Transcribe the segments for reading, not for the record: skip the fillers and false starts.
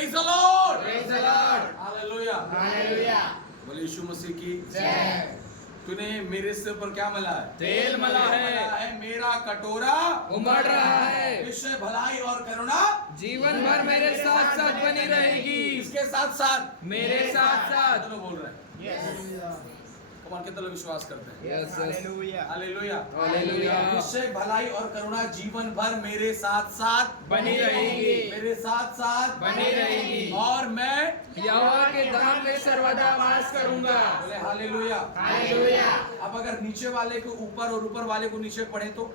Praise the Lord, Praise the Lord. Hallelujah. Hallelujah. बोले यीशु मसीह की जय। तूने मेरे सिर पर क्या मला है? तेल मला है। मेरा कटोरा उमड़ रहा है। इससे भलाई और करुणा जीवन भर मेरे साथ साथ बनी रहेगी। इसके साथ साथ मेरे साथ साथ। चलो बोल रहे हैं कौन कितने लोग विश्वास करते हैं? Yes, yes. Hallelujah, hallelujah. इससे भलाई और करुणा जीवन भर मेरे साथ साथ बनी रहेगी। मेरे साथ साथ बनी रहेगी। और मैं यहोवा के धाम में सर्वदा वास करूंगा। बोले हालेलुया। हालेलुया। अब अगर नीचे वाले को ऊपर और ऊपर वाले को नीचे पढ़े तो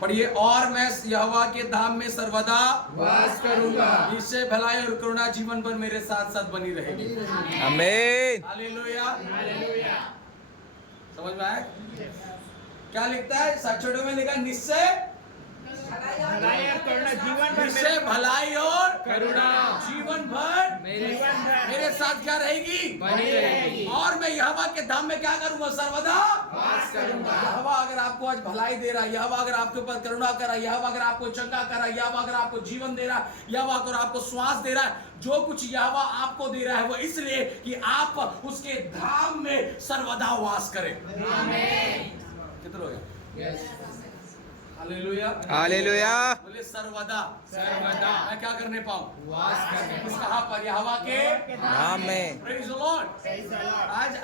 पढ़िए, और मैं यहोवा के धाम में सर्वदा वास करूंगा। इससे भलाई और करुणा जीवन भर मेरे साथ साथ बनी रहेगी। आमीन। हालेलुया। हालेलुया। समझ में आया? क्या लिखता है? सचोटो में लिखा निश्चय भलाई और करुणा जीवन भर निश्चय भलाई और करुणा जीवन भर मेरे साथ क्या रहेगी? बनी रहेगी। और मैं यहोवा के धाम में क्या करूंगा? सर्वदा वास करूंगा। यहोवा अगर आपको आज भलाई दे रहा है, यहोवा अगर आपके ऊपर करुणा कर रहा है, यहोवा अगर आपको चंगा कर रहा है, यहोवा अगर आपको जीवन दे रहा है, यहोवा अगर आपको श्वास दे रहा है, जो कुछ यहोवा आपको दे रहा है वो इसलिए कि आप उसके धाम में सर्वदा वास करें। आमीन। कितने लोग हैं? Yes. हालेलुया। हालेलुया। बोले सर्वदा सर्वदा मैं क्या करने पाऊं? वास करने किस कहा पर? यहोवा के नाम में। Praise the Lord.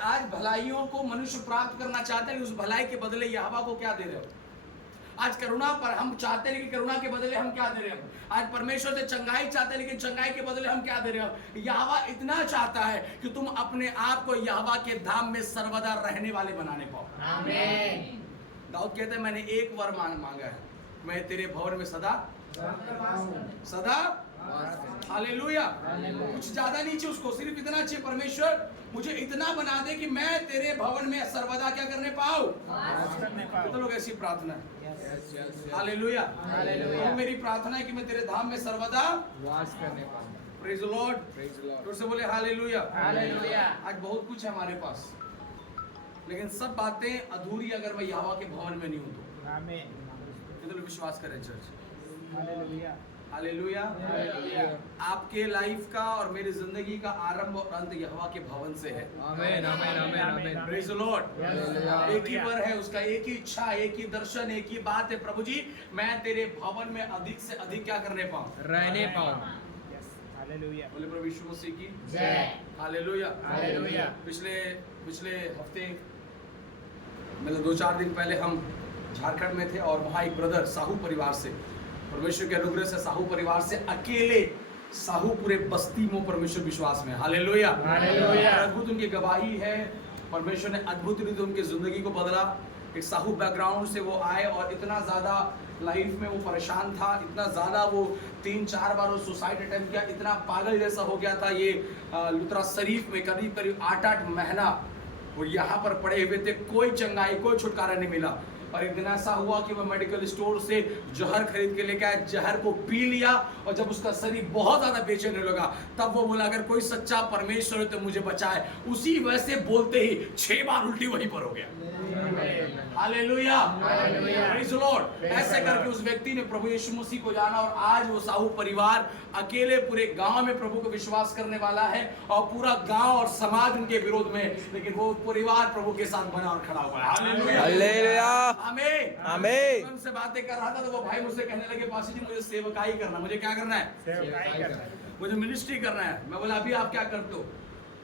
आज भलाइयों को मनुष्य प्राप्त करना चाहते हैं, उस भलाई के बदले यहोवा को क्या दे रहे हो? आज करुणा पर हम चाहते हैं, लेकिन करुणा के बदले हम क्या दे रहे हैं? आज परमेश्वर से चंगाई चाहते हैं, लेकिन चंगाई के बदले हम क्या दे रहे हो? यहोवा इतना चाहता है कि तुम अपने आप को यहोवा के धाम में सर्वदा रहने वाले बनाने पाओ। आमीन। दाऊद कहते हैं मैंने एक वर मांगा है, मैं तेरे भवन में सदा सदा हालेलुया। कुछ ज्यादा नहीं चाहिए उसको, सिर्फ इतना चाहिए परमेश्वर मुझे इतना बना दे कि मैं तेरे भवन में सर्वदा क्या करने पाऊं? तो लोग ऐसी प्रार्थना है। हालेलुया। हालेलुया। मेरी प्रार्थना है कि मैं तेरे धाम में सर्वदा वास करने पाऊं। Praise the Lord. Praise the Lord. तो से बोले हालेलुया। हालेलुया। आज बहुत कुछ है हमारे पास, लेकिन सब बातें अधूरी अगर मैं यहोवा के भवन में नहीं हूं तो। आमीन। कितने लोग विश्वास करें चर्च? हालेलुया। हालेलुया। हालेलुया। आपके लाइफ का और मेरी जिंदगी का आरंभ और अंत यहोवा के भवन से है। आमीन। आमीन। आमीन। आमीन। Praise the Lord. हालेलुया। एक ही वर है उसका, एक ही इच्छा, एक ही दर्शन, एक ही बात है, प्रभु जी मैं तेरे भवन में अधिक से अधिक क्या करने पाऊं? रहने पाऊं। हालेलुया। बोले प्रभु यीशु मसीह की जय। हालेलुया। हालेलुया। पिछले हफ्ते मतलब 2-4 दिन पहले हम झारखंड में थे और वहाँ एक ब्रदर साहू परिवार से, परमेश्वर के अनुग्रह से साहू परिवार से अकेले साहू पूरे बस्ती में परमेश्वर विश्वास में। हालेलुया। हालेलुया। अद्भुत उनकी गवाही है, परमेश्वर ने अद्भुत रीति उनकी जिंदगी को बदला। एक साहू बैकग्राउंड से वो आए और इतना ज़्यादा लाइफ में वो परेशान था, इतना ज़्यादा वो 3-4 बार वो सुसाइड अटेम्प्ट किया, इतना पागल जैसा हो गया था। ये लुत्रा शरीफ में करीब करीब 8-8 महीना वो यहाँ पर पड़े हुए थे, कोई चंगाई कोई छुटकारा नहीं मिला। और एक दिन ऐसा हुआ कि वो मेडिकल स्टोर से जहर खरीद के लेके आया, जहर को पी लिया और जब उसका शरीर बहुत ज्यादा बेचैन होने लगा तब वो बोला अगर कोई सच्चा परमेश्वर है तो मुझे बचाए। उसी वैसे बोलते ही 6 बार उल्टी वहीं पर हो गया। हालेलुया। Praise the Lord. ऐसे करके उस व्यक्ति ने प्रभु यीशु मसीह को जाना और आज वो साहू परिवार अकेले पूरे गांव में प्रभु को विश्वास करने वाला है और पूरा गांव और समाज उनके विरोध में, लेकिन वो परिवार प्रभु के साथ बना और खड़ा हुआ है। हालेलुया। हालेलुया। आमीन। आमीन। मैं उनसे बातें कर रहा था तो वो भाई मुझसे कहने लगे पासी जी मुझे सेवकाई करना, मुझे क्या करना है? सेवकाई करना है। मुझे मिनिस्ट्री करना है। मैं बोला अभी आप क्या करते हो?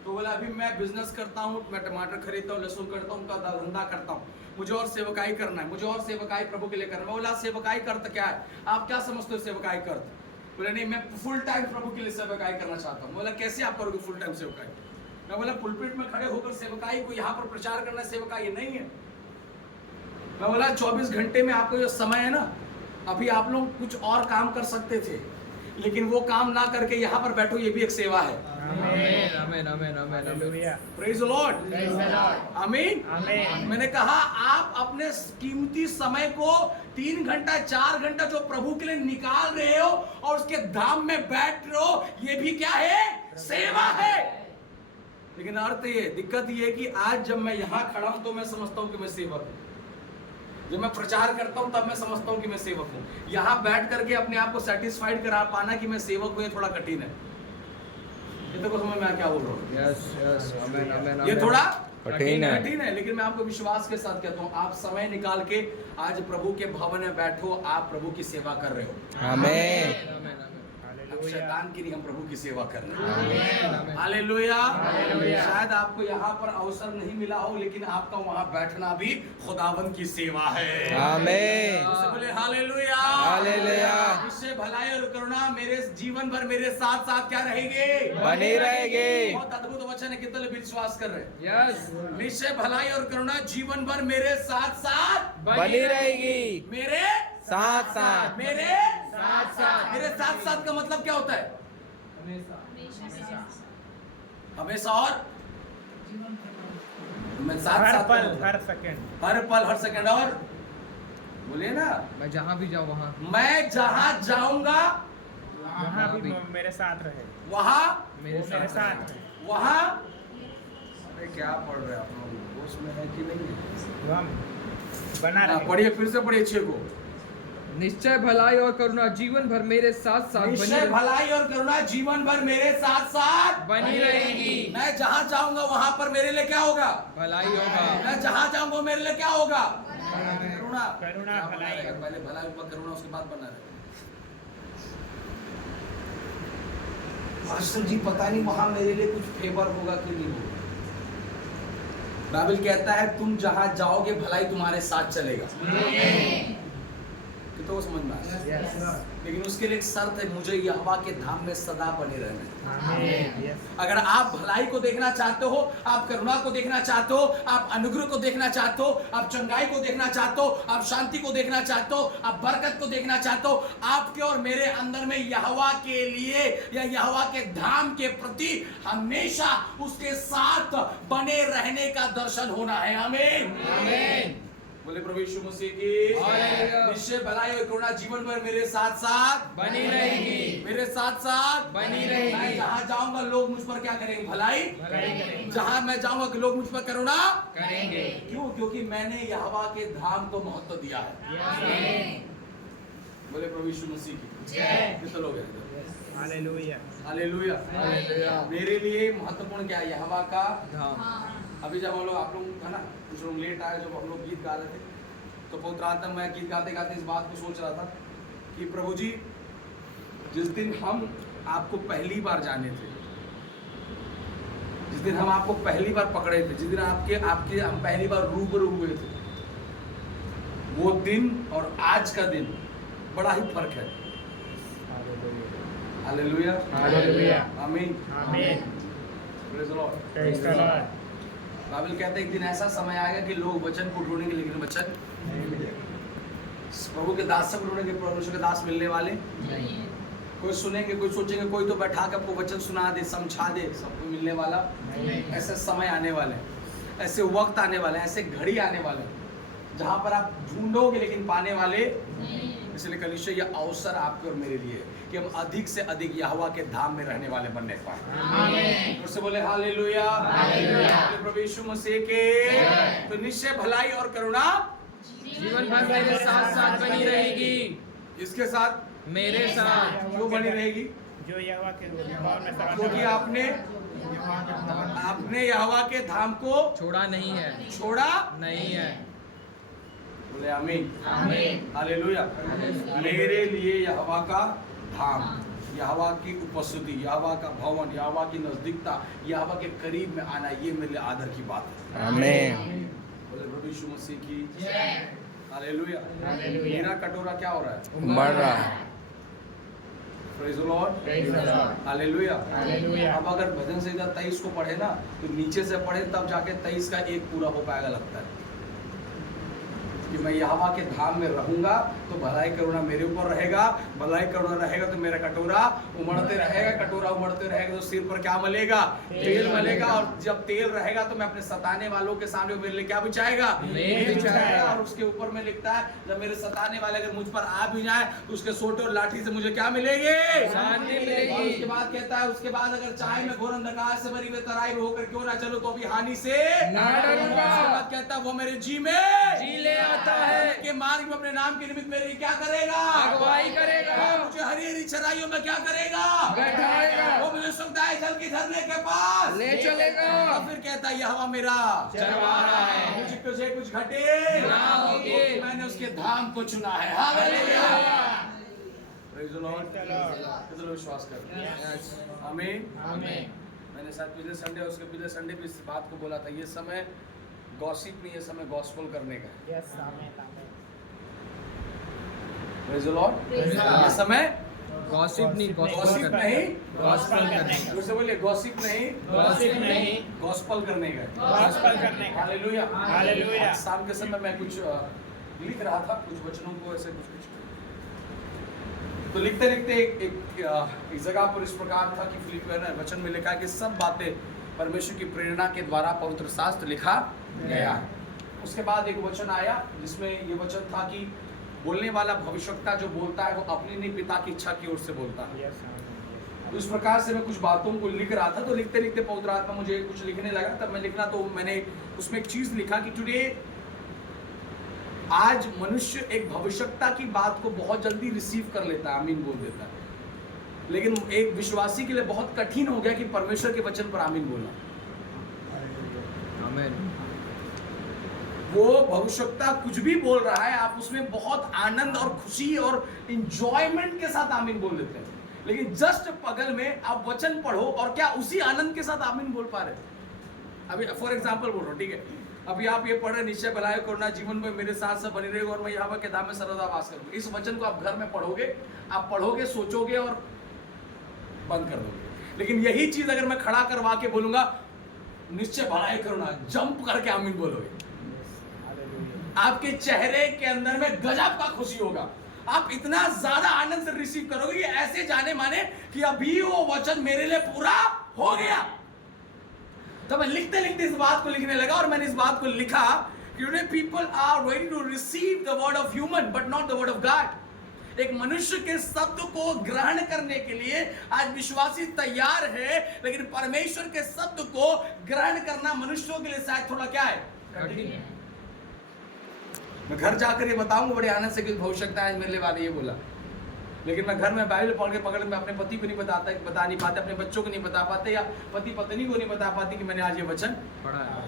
तो बोला अभी मैं बिजनेस करता हूँ, मैं टमाटर खरीदता हूँ, लहसुन करता हूँ, उनका धंधा करता हूँ, मुझे और सेवकाई करना है, मुझे और सेवकाई प्रभु के लिए करना है। मैं बोला सेवकाई करता क्या है? आप क्या समझते हो सेवकाई करते? बोले नहीं मैं फुल टाइम प्रभु के लिए सेवकाई करना चाहता हूँ। बोला कैसे आप करोगे फुल टाइम सेवकाई? मैं बोला पुलपिट में खड़े होकर सेवकाई को यहाँ पर प्रचार करना सेवकाई नहीं है। मैं बोला 24 घंटे में आपको जो समय है ना, अभी आप लोग कुछ और काम कर सकते थे, लेकिन वो काम ना करके यहाँ पर बैठो, ये भी एक सेवा है। आमीन। आमीन। आमीन। आमीन। Hallelujah. Praise the Lord. Praise the Lord. आमीन। आमीन। मैंने कहा आप अपने कीमती समय को 3 घंटा 4 घंटा जो प्रभु के लिए निकाल रहे हो और उसके धाम में बैठ रहे हो, ये भी क्या है? सेवा है। लेकिन अर्थ ये दिक्कत ये है कि आज जब मैं यहाँ खड़ा हूं तो मैं समझता हूं कि मैं सेवक हूं। जब मैं प्रचार करता हूँ तब मैं समझता हूँ कि मैं सेवक हूँ। यहाँ बैठ करके अपने आप को सेटिस्फाइड करा पाना कि मैं सेवक हूँ, ये थोड़ा कठिन है। ये तो समझ में आ क्या बोल रहा हूँ? यस यस आमेन आमेन ये थोड़ा कठिन है। कठिन है, लेकिन मैं आपको विश्वास के साथ कहता हूँ, आप समय निकाल के आज प्रभु के भवन में बैठो, आप प्रभु की सेवा कर रहे हो। आमेन। आमेन अब शैतान की नहीं, हम प्रभु की सेवा कर रहे हैं। आमेन आमेन हालेलुया। हालेलुया। शायद आपको यहाँ पर अवसर नहीं मिला हो, लेकिन आपका वहाँ बैठना भी खुदावन की सेवा है। आमेन। उससे बोले हालेलुया। हालेलुया। इससे भलाई और करुणा मेरे जीवन भर मेरे साथ साथ क्या रहेगी? बनी रहेगी। बहुत अद्भुत वचन है, कितने लोग विश्वास कर रहे हैं? यस निश्चय भलाई और करुणा जीवन भर मेरे साथ साथ बनी रहेगी। मेरे साथ साथ। मेरे साथ मेरे साथ साथ का मतलब क्या होता है? हमेशा और मैं साथ हर साथ पल हर सेकंड हर पल हर सेकंड और बोलिए ना, मैं जहाँ भी जाऊँ वहाँ मैं जहां जाऊंगा वहाँ भी मेरे साथ रहे, वहां मेरे वो मेरे साथ रहे, वहां अरे क्या पढ़ रहे हैं आप लोग? होश में है कि नहीं है? वो हम बना रहे। पढ़िए, फिर से पढ़िए 6 को। निश्चय भलाई और करुणा जीवन भर मेरे साथ साथ निश्चय भलाई और करुणा जीवन भर मेरे साथ साथ बनी रहेगी। मैं जहां जाऊंगा वहां पर मेरे लिए क्या होगा? भलाई होगा। मैं जहां जाऊंगा मेरे लिए क्या होगा? करुणा। करुणा, क्या बना भलाई। रहेगा? पहले भलाई ऊपर करुणा, उसके बाद बना रहेगा। मास्टर जी पता नहीं वहां मेरे लिए कुछ फेवर होगा कि नहीं होगा। बाइबल कहता है तुम जहां जाओगे भलाई तुम्हारे साथ चलेगा। तो वो समझ में आया। Yes. लेकिन उसके लिए एक शर्त है, मुझे यहोवा के धाम में सदा बने रहना है। आमीन। Yes. अगर आप भलाई को देखना चाहते हो, आप करुणा को देखना चाहते हो, आप अनुग्रह को देखना चाहते हो, आप चंगाई को देखना चाहते हो, आप शांति को देखना चाहते हो, आप बरकत को देखना चाहते हो, आपके और मेरे अंदर में यहोवा के लिए या यहोवा के धाम के प्रति हमेशा उसके साथ बने रहने का दर्शन होना है। आमीन आमीन। बोले प्रभु यीशु मसीह की हालेलुया। निश्चय भलाई और करुणा जीवन भर मेरे साथ साथ बनी रहेगी। मेरे साथ साथ बनी रहेगी। मैं जहाँ जाऊंगा लोग मुझ पर क्या करेंगे? भलाई भलाई करेंगे। जहाँ मैं जाऊंगा कि लोग मुझ पर करुणा करेंगे। क्यों? क्योंकि मैंने यहोवा के धाम को महत्व दिया है। आमीन। बोले प्रभु यीशु मसीह की कितने लोग हैं? हालेलुया। हालेलुया। हालेलुया। मेरे लिए महत्वपूर्ण क्या है? यहोवा का धाम। अभी जब हम लोग आप लोग है ना कुछ लोग लेट आए, जब हम लोग गीत गा रहे थे तो पवित्र आत्मा मैं गीत गाते गाते इस बात को सोच रहा था कि प्रभु जी जिस दिन हम आपको पहली बार जाने थे, जिस दिन हम आपको पहली बार पकड़े थे, जिस दिन आपके हम पहली बार रूबरू हुए थे, वो दिन और आज का दिन बड़ा ही फर्क है। हालेलुया। हालेलुया। आमीन। आमीन। Praise the Lord. Praise the Lord. Bible कहता है एक दिन ऐसा समय आएगा कि लोग वचन को ढूंढेंगे लेकिन वचन प्रभु के दास से ढूंढेंगे, परमेश्वर के दास मिलने वाले कोई सुनेंगे, कोई सोचेंगे कोई तो बैठा के आपको वचन सुना दे, समझा दे, सबको मिलने वाला ऐसे समय आने वाले हैं, ऐसे वक्त आने वाले हैं, ऐसे घड़ी आने वाले हैं जहां पर आप ढूंढोगे लेकिन पाने वाले। इसलिए कलीसिया ये अवसर आपके और मेरे लिए कि हम अधिक से अधिक यहोवा के धाम में रहने वाले बनने पाए। आमीन। उससे बोले हालेलुया। हालेलुया। प्रभु यीशु मसीह के तो निश्चय भलाई और करुणा जीवन भर मेरे साथ साथ बनी रहेगी। इसके साथ मेरे साथ क्यों बनी रहेगी? जो यहोवा के भवन में सदा क्योंकि आपने यहोवा के धाम को छोड़ा नहीं है। छोड़ा नहीं है। बोले आमीन। आमीन। हालेलुया। मेरे लिए यहोवा का धाम, यहोवा की उपस्थिति, यहोवा का भवन, यहोवा की नजदीकता, यहोवा के करीब में आना, ये मेरे लिए आदर की बात है। आमीन। बोले प्रभु यीशु मसीह की हालेलुया। हालेलुया। मेरा कटोरा क्या हो रहा है? बढ़ रहा है। Praise the Lord. Praise the Lord. Hallelujah. Hallelujah. अब अगर भजन संहिता 23 को पढ़े ना तो नीचे से पढ़े तब जाके 23 का एक पूरा हो पाएगा लगता है कि मैं यहोवा के धाम में रहूंगा तो भलाई करुणा मेरे ऊपर रहेगा, भलाई करुणा रहेगा तो मेरा कटोरा उमड़ते रहेगा, कटोरा उमड़ते रहेगा तो सिर पर क्या मलेगा? तेल मलेगा। और जब तेल रहेगा तो मैं अपने सताने वालों के सामने मेरे लिए क्या बिछाएगा? मेज बिछाएगा। और उसके ऊपर में लिखता है जब मेरे सताने वाले अगर मुझ पर आ भी जाए तो उसके सोटे और लाठी से मुझे क्या मिलेगी? शांति मिलेगी। और उसके बाद कहता है उसके बाद अगर चाहे मैं घोर अंधकार से भरी हुई तराई में होकर क्यों ना चलूं तो भी हानि से ना डरूंगा। उसके बाद कहता है वो मेरे जी में जी ले चाहता है के मार्ग में अपने नाम के निमित्त मेरी क्या करेगा? अगुवाई करेगा, मुझे हरी हरी चराइयों में क्या करेगा? बैठाएगा, वो मुझे सुखदायी जल की झरने के पास ले चलेगा, और फिर कहता है यह हवा मेरा चरवा रहा है, मुझे कुछ घटे ना होगी, क्योंकि मैंने उसके धाम को चुना है। Hallelujah, praise the Lord. कितने लोग विश्वास करते हैं? आमीन। आमीन। मैंने शायद पिछले संडे उसके पिछले संडे भी इस बात को बोला था, ये समय गॉसिप नहीं, ये समय गॉस्पेल करने का है। यस, आमीन, आमीन। Praise the Lord. ये समय गॉसिप नहीं, गॉसिप गॉस्पेल नहीं, गॉस्पेल करने का। फिर से बोलिए, गॉसिप नहीं, गॉसिप नहीं, गॉस्पेल करने का है। गॉस्पेल करने का। Hallelujah, hallelujah. आज शाम के समय मैं कुछ लिख रहा था, कुछ वचनों को ऐसे कुछ तो लिखते लिखते एक जगह पर इस प्रकार था कि फिलिपियर वचन में लिखा है कि सब बातें परमेश्वर की प्रेरणा के द्वारा पवित्र शास्त्र लिखा गया है। उसके बाद एक वचन आया जिसमें ये वचन था कि बोलने वाला भविष्यवक्ता जो बोलता है वो अपनी नहीं पिता की इच्छा की ओर से बोलता है। यस, आमीन। तो इस प्रकार से मैं कुछ बातों को लिख रहा था, तो लिखते लिखते पवित्र आत्मा मुझे कुछ लिखने लगा, तब मैं लिखना तो मैंने उसमें एक चीज लिखा कि टुडे आज मनुष्य एक भविष्यवक्ता की बात को बहुत जल्दी रिसीव कर लेता है, आमीन बोल देता है, लेकिन एक विश्वासी के लिए बहुत कठिन हो गया कि परमेश्वर के वचन पर आमीन बोलना। आमीन। वो भविष्यवक्ता कुछ भी बोल रहा है, आप उसमें बहुत आनंद और खुशी और इंजॉयमेंट के साथ आमीन बोल देते हैं, लेकिन जस्ट बगल में आप वचन पढ़ो और क्या उसी आनंद के साथ आमीन बोल पा रहे? अभी फॉर एग्जाम्पल बोल रहा हूँ, ठीक है? अभी आप ये पढ़ रहे, निश्चय भलाई करुणा जीवन में मेरे साथ सब बनी रहेगा और मैं यहोवा के धाम में सर्वदा वास करूंगा। इस वचन को आप घर में पढ़ोगे, आप पढ़ोगे, सोचोगे और बंद कर दोगे। लेकिन यही चीज अगर मैं खड़ा करवा के बोलूंगा निश्चय भलाई करुणा, जंप करके आमीन बोलोगे, आपके चेहरे के अंदर में गजब का खुशी होगा, आप इतना ज्यादा आनंद से रिसीव करोगे कि ऐसे जाने माने कि अभी वो वचन मेरे लिए पूरा हो गया। तो मैं लिखते लिखते इस बात को लिखने लगा और मैंने इस बात को लिखा कि people are ready to receive the word of human but not the word of God. एक मनुष्य के शब्द को ग्रहण करने के लिए आज विश्वासी तैयार है, लेकिन परमेश्वर के शब्द को ग्रहण करना मनुष्यों के लिए शायद थोड़ा क्या है, कठिन है। मैं घर जाकर ये बताऊंगा बड़े आनंद से कि भविष्यवक्ता आज मेरे वाले ये बोला, लेकिन मैं घर में बाइबल पढ़ के पकड़ में अपने पति को नहीं बता नहीं पाते, अपने बच्चों को नहीं बता पाते, या पति पत्नी को नहीं बता पाते कि मैंने आज ये वचन पढ़ा है।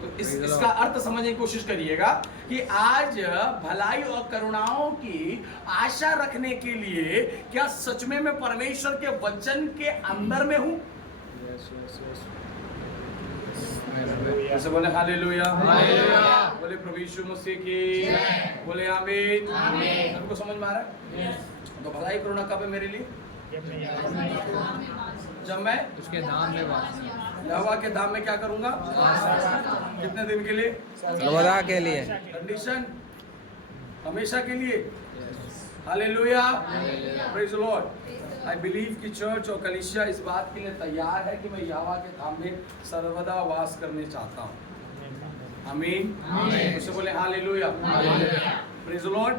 तो इसका अर्थ समझने की कोशिश करिएगा कि आज भलाई और करुणाओं की आशा रखने के लिए क्या सच में मैं परमेश्वर के वचन के अंदर में हूं? ऐसे बोले हालेलुया, हालेलुया। बोले प्रभु यीशु मसीह की, बोले आमीन। आमीन। हमको समझ में आ रहा है? तो भलाई करुणा कब है मेरे लिए? जब मैं उसके धाम में वास यहोवा के धाम में क्या करूंगा? कितने दिन के लिए? सर्वदा के लिए। कंडीशन हमेशा के लिए। Hallelujah, praise the Lord. I believe कि चर्च और कलीसिया इस बात के लिए तैयार है कि मैं यहोवा के धाम में सर्वदा वास करने चाहता हूँ। आमीन। उससे बोले हालेलुया, प्रेज द लॉर्ड।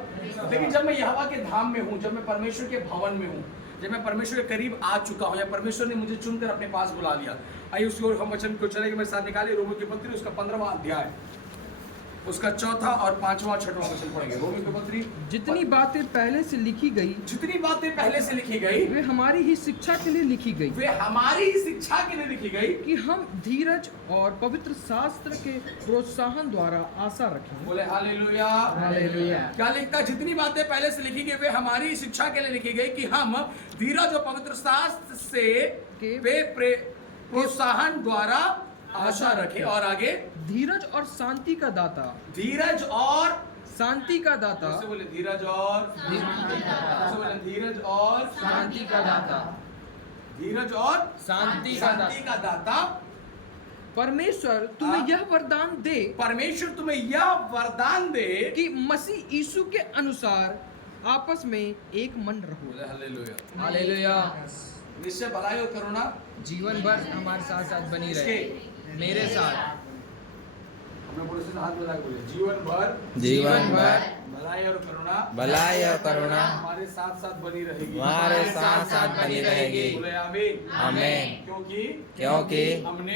लेकिन जब मैं यहोवा के धाम में हूँ, जब मैं परमेश्वर के भवन में हूँ, जब मैं परमेश्वर के करीब आ चुका हूँ या परमेश्वर ने मुझे चुनकर अपने पास बुला लिया, आइए उसकी ओर हम वचन को चलेंगे। मेरे साथ निकालिए रोमियो की पत्री, उसका 15वां अध्याय, उसका 4था और 5वां 6वां वचन पढ़ेंगे। रोमियो की पत्री। जितनी बातें पहले से लिखी गई, जितनी बातें पहले से लिखी गई वे हमारी ही शिक्षा के लिए लिखी गई, वे हमारी ही शिक्षा के लिए लिखी गई कि हम धीरज और पवित्र शास्त्र के प्रोत्साहन द्वारा आशा रखें। बोले हालेलुया। हालेलुया। क्या लिखता? जितनी बातें पहले से लिखी गई वे हमारी शिक्षा के लिए लिखी गई कि हम धीरज और पवित्र शास्त्र से प्रोत्साहन द्वारा आशा रखें। और आगे धीरज और शांति का दाता, धीरज और शांति का दाता, उससे बोले धीरज और उससे बोले धीरज और शांति का दाता, धीरज और शांति का शांति का दाता परमेश्वर तुम्हें यह वरदान दे, परमेश्वर तुम्हें यह वरदान दे कि मसीह यीशु के अनुसार आपस में एक मन रहो। बोले हालेलुया। हालेलुया। निश्चय भलाई और करुणा जीवन भर हमारे साथ साथ बनी रहे, मेरे साथ। हमने बोले से हाथ मिला के बोले जीवन भर जीवन भर भलाई और करुणा हमारे साथ साथ बनी रहेगी। हमारे साथ साथ बनी रहेगी। बोले आमीन। आमीन। क्योंकि हमने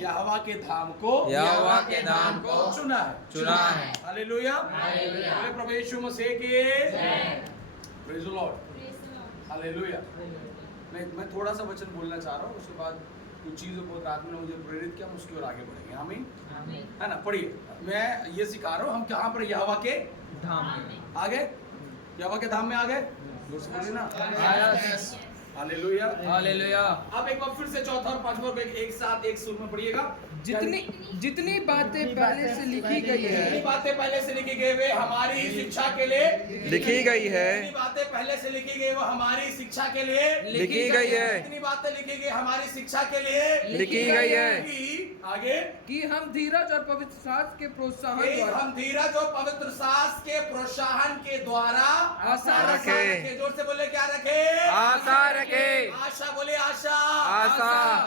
यहोवा के धाम को चुना है। हालेलुया। बोले प्रभु यीशु मसीह की प्रेज़ द लॉर्ड। हालेलुया। मैं थोड़ा सा वचन बोलना चाह रहा हूँ, उसके बाद कुछ चीज़ों को आत्मा ने मुझे प्रेरित किया, हम उसकी ओर आगे बढ़ेंगे। आमीन, है ना। पढ़िए, मैं ये सिखा रहा हूँ, हम कहाँ पर यहोवा के धाम में आगे, यहोवा के धाम में आगे जोर से बोलिए ना। हालेलुया। हालेलुया। अब एक बार फिर से चौथा और पांचवा को एक साथ एक सुर में पढ़िएगा। जितनी बातें पहले से लिखी गई है, जितनी बातें पहले से लिखी गई वे हमारी शिक्षा के लिए लिखी गई है। जितनी बातें पहले से लिखी गई वो हमारी शिक्षा के लिए लिखी गई है। जितनी बातें लिखी गई हमारी शिक्षा के लिए लिखी गई है। आगे कि हम धीरज और पवित्र शास्त्र के प्रोत्साहन कि द्वारा हम धीरज और पवित्र शास्त्र के प्रोत्साहन के द्वारा आशा रखे। जोर से बोले क्या रखे? आशा रखे। आशा बोले आशा।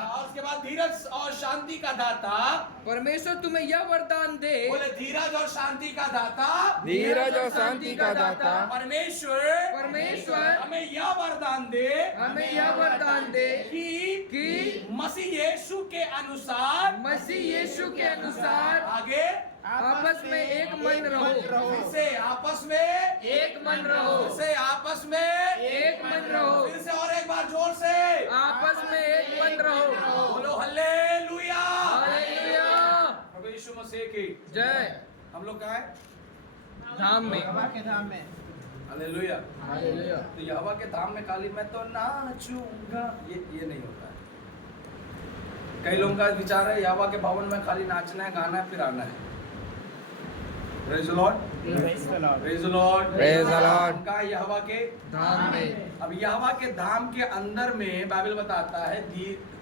और उसके बाद धीरज और शांति का दाता परमेश्वर तुम्हें यह वरदान दे। बोले धीरज और शांति का दाता। धीरज और शांति का दाता परमेश्वर हमें यह वरदान दे कि मसीह यीशु के अनुसार आगे आपस में एक मन रहो। फिर से आपस में एक मन रहो। फिर से आपस में एक मन रहो। फिर से और एक बार जोर से आपस में एक मन रहो। बोलो हल्लेलुया। हालेलुया। प्रभु यीशु मसीह की जय। हम लोग कहाँ हैं? धाम में। हालेलुया। हालेलुया। तो यहोवा के धाम में खाली मैं तो नाचूंगा, ये नहीं होता है। कई लोगों का विचार है यहोवा के भवन में खाली नाचना है, गाना है, फिर आना है। Praise the Lord. Praise the Lord. Praise the Lord. उनका यहोवा के धाम में। अब यहोवा के धाम के अंदर में बाइबल बताता है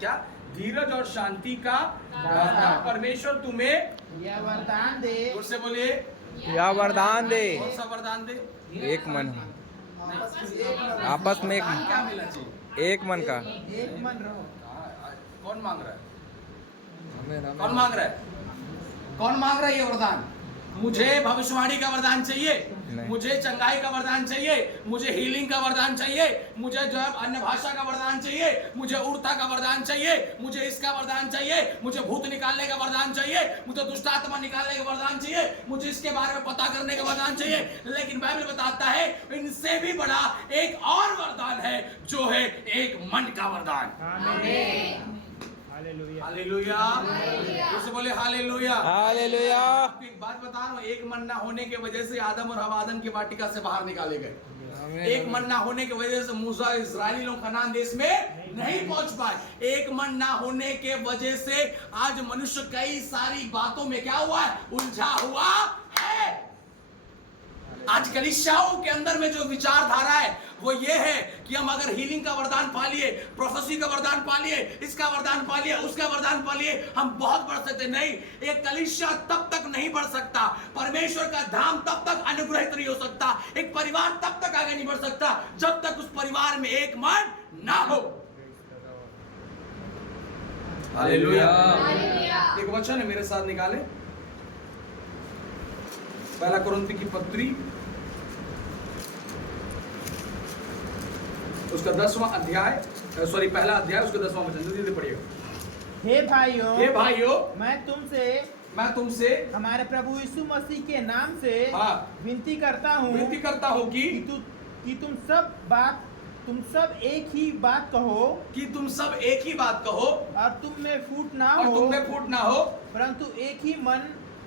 क्या? धीरज और शांति का दाता परमेश्वर तुम्हें यह वरदान दे। जोर से बोलिए या वरदान दे। कौन सा वरदान दे? एक मन आपस में वरदान क्या मिलना चाहिए? एक मन का। एक मन रहो। कौन मांग रहा है? आमीन। कौन मांग रहा है? कौन मांग रहा है ये वरदान? मुझे भविष्यवाणी का वरदान चाहिए, नहीं। मुझे चंगाई का वरदान चाहिए, मुझे हीलिंग का वरदान चाहिए, मुझे जो है अन्य भाषा का वरदान चाहिए, मुझे उड़ता का वरदान चाहिए, मुझे इसका वरदान चाहिए, मुझे भूत निकालने का वरदान चाहिए, मुझे दुष्ट आत्मा निकालने का वरदान चाहिए, मुझे इसके बारे में पता करने का वरदान चाहिए। लेकिन बाइबल बताता है इनसे भी बड़ा एक और वरदान है जो है एक मन का वरदान। हालेलुया। उसे बोले हालेलुया। हालेलुया। आपको एक बात बता रहा हूँ, एक मन ना होने की वजह से आदम और हवा आदम की वाटिका से बाहर निकाले गए। एक मन ना होने की वजह से मूसा इस्राएली लोग कनान देश में नहीं पहुंच पाए। एक मन ना होने के वजह से आज मनुष्य कई सारी बातों में क्या हुआ है? उलझा हुआ है। आज कलीसियाओं के अंदर में जो विचारधारा है वो ये है कि हम अगर हीलिंग का वरदान पा लिए, प्रोफेसी का वरदान पा लिए, इसका वरदान पा लिए, उसका वरदान पा लिए, हम बहुत बढ़ सकते। नहीं, एक कलीसिया तब तक नहीं बढ़ सकता, परमेश्वर का धाम तब तक अनुग्रहित नहीं हो सकता, एक परिवार तब तक आगे नहीं बढ़ सकता जब तक उस परिवार में एक मन ना हो। हालेलुया। एक वचन है, मेरे साथ निकाले, पहला कुरिन्थी की पत्री उसका 10वां अध्याय, पहला अध्याय उसका 10वां वचन, जल्दी से पढ़िएगा। हे भाइयों मैं तुमसे हमारे प्रभु यीशु मसीह के नाम से हाँ। विनती करता हूँ कि तुम सब एक ही बात कहो, कि तुम सब एक ही बात कहो और तुम में फूट ना और हो, तुम में फूट ना हो, परंतु एक ही मन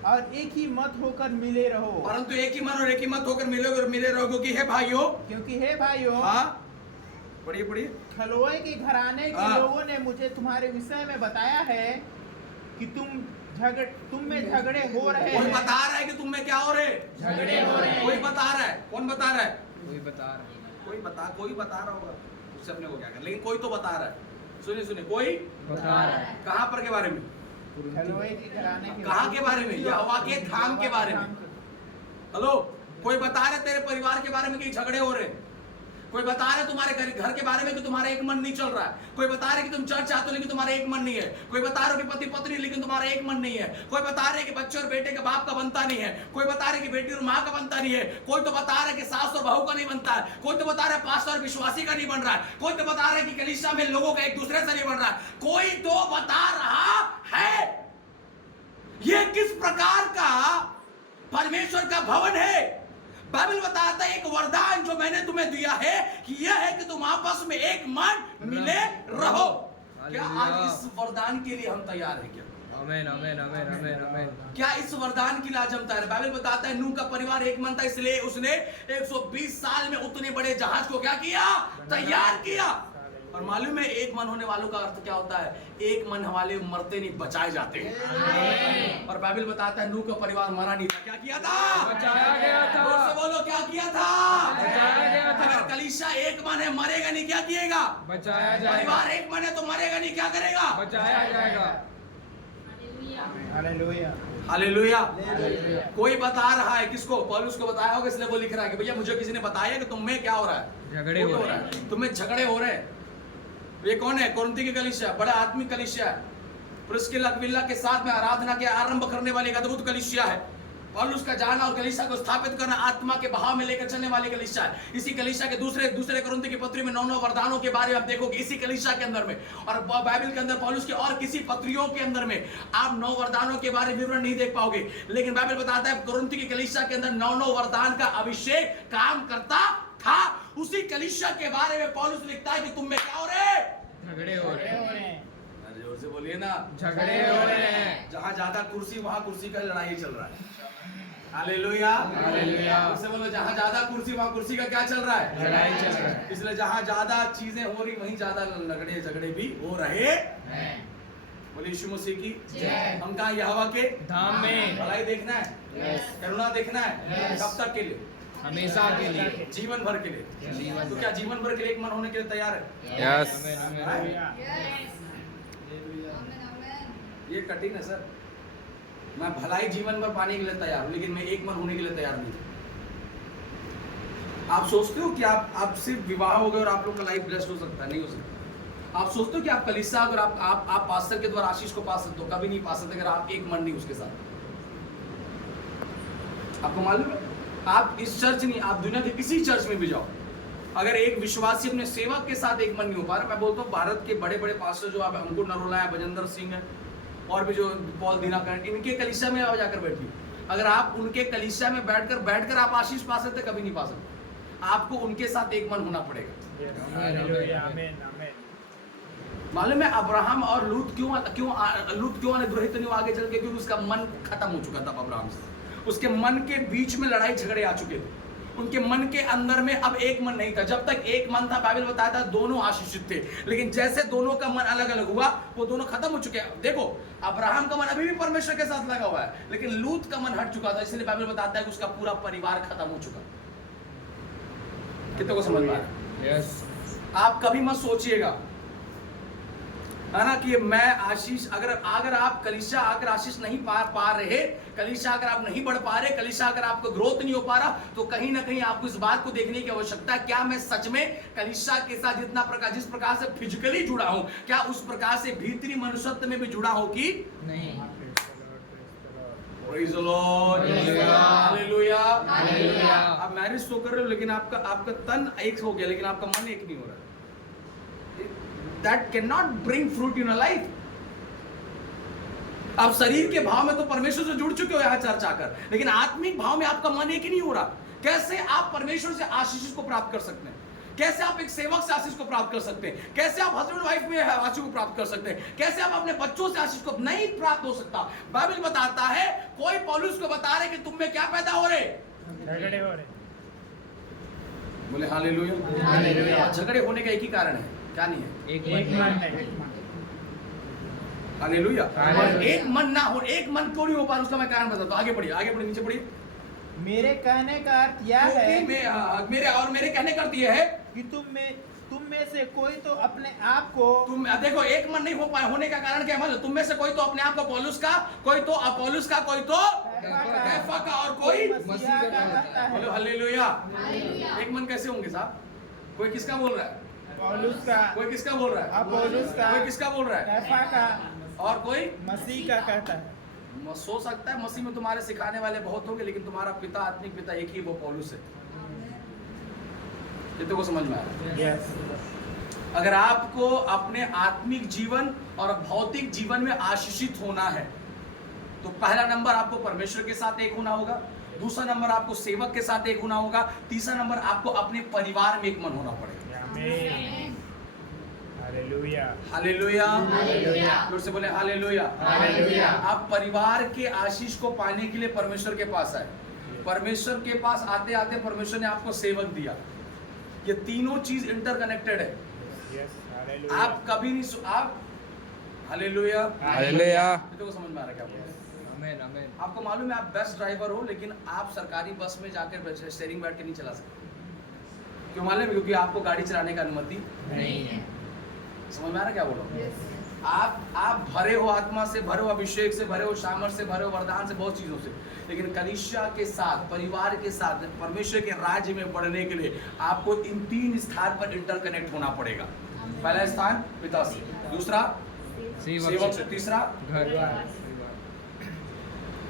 और एक ही मत होकर मिले रहो। परंतु एक ही मन और एक ही मत होकर मिले रहो। क्योंकि हे भाइयों हाँ, पढ़िए खलोए के घराने के हाँ। लोगों ने मुझे तुम्हारे विषय में बताया है कि तुम में झगड़े हो रहे कौन हैं। बता रहा है कि तुम में क्या हो रहे? झगड़े हो रहे हैं। कोई बता रहा है। कौन बता रहा है? कोई बता रहा है। कोई बता रहा होगा, उससे अपने को क्या कर, लेकिन कोई तो बता रहा है। सुनिए कोई बता रहा है। कहाँ पर के बारे में? खलोए के घराने के कहाँ के बारे में? यहोवा के धाम के बारे में। हेलो, कोई बता रहे तेरे परिवार के बारे में कि झगड़े हो रहे, कोई बता रहा है तुम्हारे घर के बारे में कि तुम्हारा एक मन नहीं चल रहा है। कोई बता रहे कि तुम चर्च चाहते हो लेकिन तुम्हारा एक मन नहीं है। कोई बता रहे हो कि पति पत्नी लेकिन तुम्हारा एक मन नहीं है। कोई बता रहे कि बच्चे और बेटे के बाप का बनता नहीं है। कोई बता रहे कि बेटी और माँ का बनता नहीं है। कोई तो बता रहा है कि सास और बहू का नहीं बनता है। कोई तो बता रहा है पास्टर और विश्वासी का नहीं बन रहा है। कोई तो बता रहा है कि कलीसिया में लोगों का एक दूसरे से नहीं बन रहा है। कोई तो बता रहा है। ये किस प्रकार का परमेश्वर का भवन है? बाइबल बताता है एक वरदान जो मैंने तुम्हें दिया है कि यह है कि तुम आपस में एक मन मिले रहो। क्या आज इस वरदान के लिए हम तैयार हैं? क्या आमीन आमीन आमीन आमीन आमीन। क्या इस वरदान के लिए आज हम तैयार हैं? बाइबल बताता है नूह का परिवार एक मन था, इसलिए उसने 120 साल में उतने बड़े जहाज को क्या किया? तैयार किया। और मालूम है एक मन होने वालों का अर्थ क्या होता है? एक मन वाले मरते नहीं, बचाए जाते हैं। और बाइबल बताता है नूह का परिवार मरा नहीं था, क्या किया था? बचाया गया था। जोर से बोलो, क्या किया था? बचाया गया था। अगर कलीसिया एक मन है, मरेगा नहीं, क्या किएगा? बचाया जाएगा। परिवार एक मन है तो मरेगा नहीं, क्या करेगा? बचाया जाएगा। हालेलुया। हालेलुया। कोई बता रहा है किसको? पौलुस को बताया होगा, इसलिए वो लिख रहा है कि भैया मुझे किसी ने बताया कि तुम में क्या हो रहा है? झगड़े हो रहे हैं, तुम्हें झगड़े हो रहे हैं। ये कौन है? कोरिन्थी की कलीसिया, बड़ा आत्मिक कलीसिया है। प्रिस्किला अक्विला के साथ में आराधना के आरंभ करने वाली एक अद्भुत कलीसिया है। पौलुस का जाना और कलीसिया को स्थापित करना आत्मा के बहाव में लेकर चलने वाली कलीसिया है। इसी कलीसिया के दूसरे कोरिन्थी की पत्री में 9 वरदानों के बारे में आप देखोगे इसी कलीसिया के अंदर में। और बाइबल के अंदर पौलुस के और किसी पत्रियों के अंदर में आप 9 वरदानों के बारे में विवरण नहीं देख पाओगे। लेकिन बाइबल बताता है कोरिन्थी की कलीसिया के अंदर 9 वरदान का अभिषेक काम करता था। उसी कलीसिया के बारे में पौलुस लिखता है कि तुम में क्या हो रहे? झगड़े हो रहे हैं। जोर से बोलिए ना, झगड़े हो रहे हैं। जहां ज्यादा कुर्सी वहां कुर्सी का लड़ाई चल रहा है। Hallelujah hallelujah. उससे बोलो जहां ज्यादा कुर्सी वहां कुर्सी का क्या चल रहा है? लड़ाई चल रहा है। इसलिए जहां ज्यादा चीजें हो रही वहीं ज्यादा लगड़े झगड़े भी हो रहे हैं। बोलिए यीशु मसीह की जय। हम कहा यहोवा के धाम में भलाई देखना है, करुणा देखना है। कब तक के लिए? हमेशा के लिए, जीवन भर के लिए। तो क्या जीवन भर के लिए एक मन होने के लिए तैयार है? यस। ये कठिन है सर। मैं भलाई जीवन भर पाने के लिए तैयार हूं लेकिन मैं एक मन होने के लिए तैयार नहीं। आप सोचते हो कि आप सिर्फ विवाह हो गए और आप लोग का लाइफ ब्लेस्ड हो सकता है? नहीं हो सकता। आप सोचते हो कि आप कलीसिया अगर आप पास्टर के द्वारा आशीष को पा सकते हो? कभी नहीं पा सकते अगर आप एक मन नहीं उसके साथ। आपको मालूम है आप इस चर्च नहीं, आप दुनिया के किसी चर्च में भी जाओ, अगर एक विश्वासी अपने सेवक के साथ एक मन नहीं हो पा रहा, मैं बोलता हूँ भारत के बड़े बड़े पास्टर जो आप अंकुर नरोला है, बजेंद्र सिंह है और भी जो पॉल दिनाकर, इनके कलीसिया में आप जाकर बैठिए। अगर आप उनके कलीसिया में बैठकर आप आशीष पा सकते, कभी नहीं पा सकते। आपको उनके साथ एक मन होना पड़ेगा। मालूम है अब्राहम और लूत क्यों अनुग्रहित नहीं आगे चल के? क्योंकि उसका मन खत्म हो चुका था अब्राहम से। उसके मन के बीच में लड़ाई झगड़े आ चुके थे। उनके मन के अंदर में अब एक मन नहीं था। जब तक एक मन था बाइबल बताया था दोनों आशीषित थे, लेकिन जैसे दोनों का मन अलग अलग हुआ वो दोनों खत्म हो चुके हैं। देखो अब्राहम का मन अभी भी परमेश्वर के साथ लगा हुआ है, लेकिन लूत का मन हट चुका था, इसलिए बाइबल बताता है कि उसका पूरा परिवार खत्म हो चुका। कितने को समझ में आ रहा है? यस। आप कभी मत सोचिएगा है ना कि मैं आशीष, अगर आप कलीसिया अगर आशीष नहीं पा रहे, कलीसिया अगर आप नहीं बढ़ पा रहे, कलीसिया अगर आपको ग्रोथ नहीं हो पा रहा, तो कहीं ना कहीं आपको इस बात को देखने की आवश्यकता है क्या मैं सच में कलीसिया के साथ जिस प्रकार से फिजिकली जुड़ा हूं, क्या उस प्रकार से भीतरी मनुष्यत्व में भी जुड़ा हो कि नहीं? Praise the Lord. Hallelujah. Hallelujah. आप मैरिज तो कर रहे हो लेकिन आपका तन एक हो गया लेकिन आपका मन एक नहीं हो रहा। That cannot bring fruit in a life. आप शरीर के भाव में तो परमेश्वर से जुड़ चुके हो यहाँ चर्च आकर, लेकिन आत्मिक भाव में आपका मन एक ही नहीं हो रहा। कैसे आप परमेश्वर से आशीष को प्राप्त कर सकते हैं? कैसे आप एक सेवक से आशीष को प्राप्त कर सकते हैं? कैसे आप हस्बैंड वाइफ में आशीष को प्राप्त कर सकते हैं? कैसे आप अपने बच्चों से आशीष को नहीं प्राप्त हो सकता? बाइबल बताता है, कोई पौलुस को बता रहे कि तुम में क्या पैदा हो रहे? झगड़े हो रहे। बोले हालेलुया। हालेलुया। झगड़े होने का एक ही कारण है, क्या नहीं है? एक मन। हालेलुया। और एक मन ना हो, एक मन क्यों नहीं हो पा रहा उसका मैं कारण बताता हूं। आगे बढ़िए नीचे बढ़िए। मेरे कहने का अर्थ यह है, मेरे कहने का अर्थ यह है कि तुम में से कोई तो अपने आप को, तुम देखो एक मन नहीं हो पाए होने का कारण क्या है? तुम में से कोई तो अपने आप को पौलुस का, कोई तो अपोलोस का, कोई तो कैफा का और कोई मसीहा का कहता है। बोलो हालेलुया। एक मन कैसे होंगे साहब? कोई किसका बोल रहा है? पौलुस का, कोई किसका बोल रहा है? अपोलोस का, कोई किसका बोल रहा है? कैफा का, और कोई मसीह का कहता है। सो सकता है मसीह में तुम्हारे सिखाने वाले बहुत होंगे, लेकिन तुम्हारा पिता, आत्मिक पिता एक ही, वो पौलुस है। ये तो को समझ में आ रहा है? यस। अगर आपको अपने आत्मिक जीवन और भौतिक जीवन में आशीषित होना है तो पहला नंबर आपको परमेश्वर के साथ एक होना होगा, दूसरा नंबर आपको सेवक के साथ एक होना होगा, तीसरा नंबर आपको अपने परिवार में एक मन होना पड़ेगा। आमीन। हालेलुया। हालेलुया। हालेलुया। जोर से बोले हालेलुया। हालेलुया। आप परिवार के आशीष को पाने के लिए परमेश्वर के पास आए। परमेश्वर के पास आते आते परमेश्वर ने आपको सेवक दिया। ये तीनों चीज इंटरकनेक्टेड है। यस। हालेलुया। आप कभी नहीं आप हालेलुया। हालेलुया। ये तो समझ में आ रहा है क्या बोल रहे हैं? आमेन आमेन। आपको मालूम है आप बेस्ट ड्राइवर हो, लेकिन आप सरकारी बस में जाकर स्टीयरिंग बैठ के नहीं चला सकते। क्यों मालूम है? क्योंकि आपको गाड़ी चलाने का अनुमति नहीं है। समझ में आ रहा है क्या बोल रहा हूँ? आप भरे हो, आत्मा से भरे हो, अभिषेक से भरे हो, सामर्थ से भरे हो, वरदान से, बहुत चीजों से, लेकिन कलीसिया के साथ, परिवार के साथ, परमेश्वर के राज्य में बढ़ने के लिए आपको इन तीन स्थान पर इंटरकनेक्ट होना पड़ेगा। पहला स्थान पिता से, दूसरा सेवक से, तीसरा घर।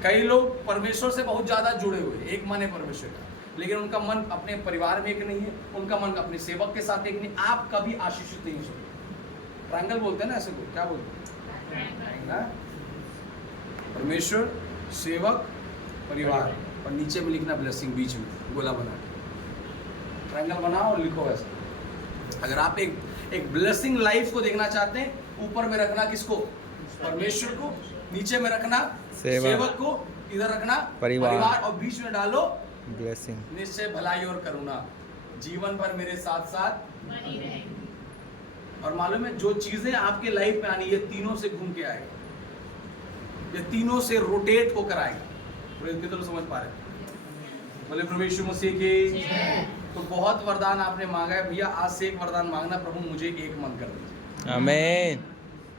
कई लोग परमेश्वर से बहुत ज्यादा जुड़े हुए, एक मन है परमेश्वर का, लेकिन उनका मन अपने परिवार में एक नहीं है, उनका मन अपने सेवक के साथ एक नहीं। आप कभी आशीषित नहीं हो सकते। ट्रायंगल बोलते हैं ना, ऐसे को क्या बोलते हैं? परमेश्वर, सेवक, परिवार, और नीचे में लिखना ब्लेसिंग, बीच में गोला बना के ट्रायंगल बनाओ और लिखो ऐसा। अगर आप एक ब्लेसिंग लाइफ को देखना चाहते हैं, ऊपर में रखना किसको? परमेश्वर को, नीचे में रखना सेवक को, इधर रखना परिवार, और बीच में डालो ब्लेसिंग, निश्चय भलाई और करुणा जीवन भर मेरे साथ साथ बनी रहेगी। और मालूम है जो चीजें आपके लाइफ में आनी, ये तीनों से घूम के आएगा, ये तीनों से रोटेट होकर आएगा। तो समझ पा रहे? बोले प्रभु यीशु मसीह की। तो बहुत वरदान आपने मांगा है भैया, आज से एक वरदान मांगना, प्रभु मुझे एक मन कर दीजिए। आमीन।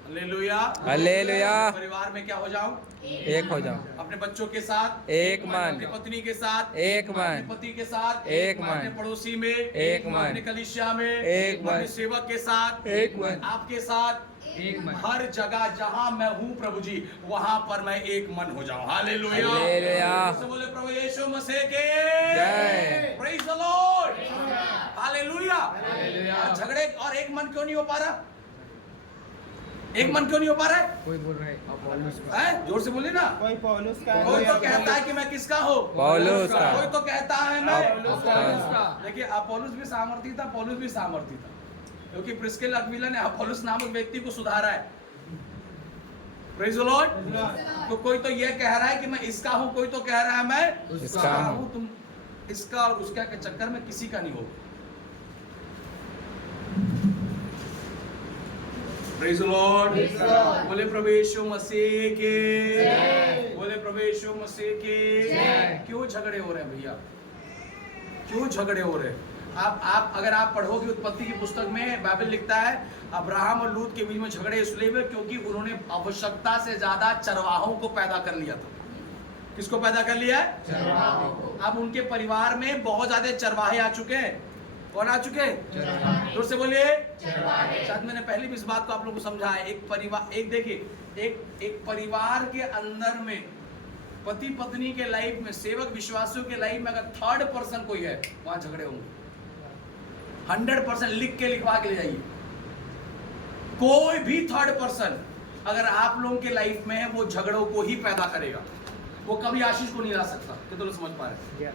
हालेलुया। हालेलुया। परिवार में क्या हो जाऊं? एक हो जाओ। अपने बच्चों के साथ एक मन। अपनी पत्नी के साथ एक मन। अपने पति के साथ एक मन। अपने पड़ोसी में एक मन। अपने कलीसिया में एक मन। अपने सेवक के साथ एक मन। आपके साथ एक मन। हर जगह जहां मैं हूं प्रभु जी, वहां पर मैं एक मन हो जाऊं। हालेलुया। हालेलुया। तो बोले प्रभु यीशु मसीह के जय। Praise the Lord. हालेलुया। और झगड़े और एक मन क्यों नहीं हो पा रहा? एक मन क्यों नहीं हो पा रहा है? कोई बोल रहा है पौलुस का। हैं? जोर से बोलिए ना। कोई पौलुस का, कोई तो कहता है कि मैं किसका हूँ? पौलुस का। कोई तो कहता है मैं पौलुस का। देखिए अपोलोस भी सामर्थी था, पौलुस भी सामर्थी था, क्योंकि प्रिस्किल अक्विला ने अपोलोस नामक व्यक्ति को सुधारा है। Praise the Lord. तो कोई तो ये कह रहा है कि मैं इसका हूँ, कोई तो कह रहा है मैं उसका हूँ। तुम इसका और उसका के चक्कर में किसी का नहीं हो। Praise the Lord. बोले प्रभु यीशु मसीह के, बोले प्रभु यीशु मसीह के। क्यों झगड़े हो रहे हैं भैया? क्यों झगड़े हो रहे हैं? आप अगर आप पढ़ोगे उत्पत्ति की पुस्तक में, बाइबल लिखता है अब्राहम और लूत के बीच में झगड़े इसलिए हुए क्योंकि उन्होंने आवश्यकता से ज्यादा चरवाहों को पैदा कर लिया था। किसको पैदा कर लिया है? चरवाहों को। अब उनके परिवार में बहुत ज्यादा चरवाहे आ चुके हैं। कौन आ चुके हैं? जोर से बोलिए। शायद मैंने पहले भी इस बात को आप लोगों को समझा है। एक परिवार, एक देखिए, एक परिवार के अंदर में, पति पत्नी के लाइफ में, सेवक विश्वासियों के लाइफ में अगर थर्ड पर्सन कोई है, वहां झगड़े होंगे। 100% लिख के लिखवा के ले जाइए। कोई भी थर्ड पर्सन अगर आप लोगों के लाइफ में है, वो झगड़ों को ही पैदा करेगा, वो कभी आशीष को नहीं ला सकता। कितने लोग समझ पा रहे हैं?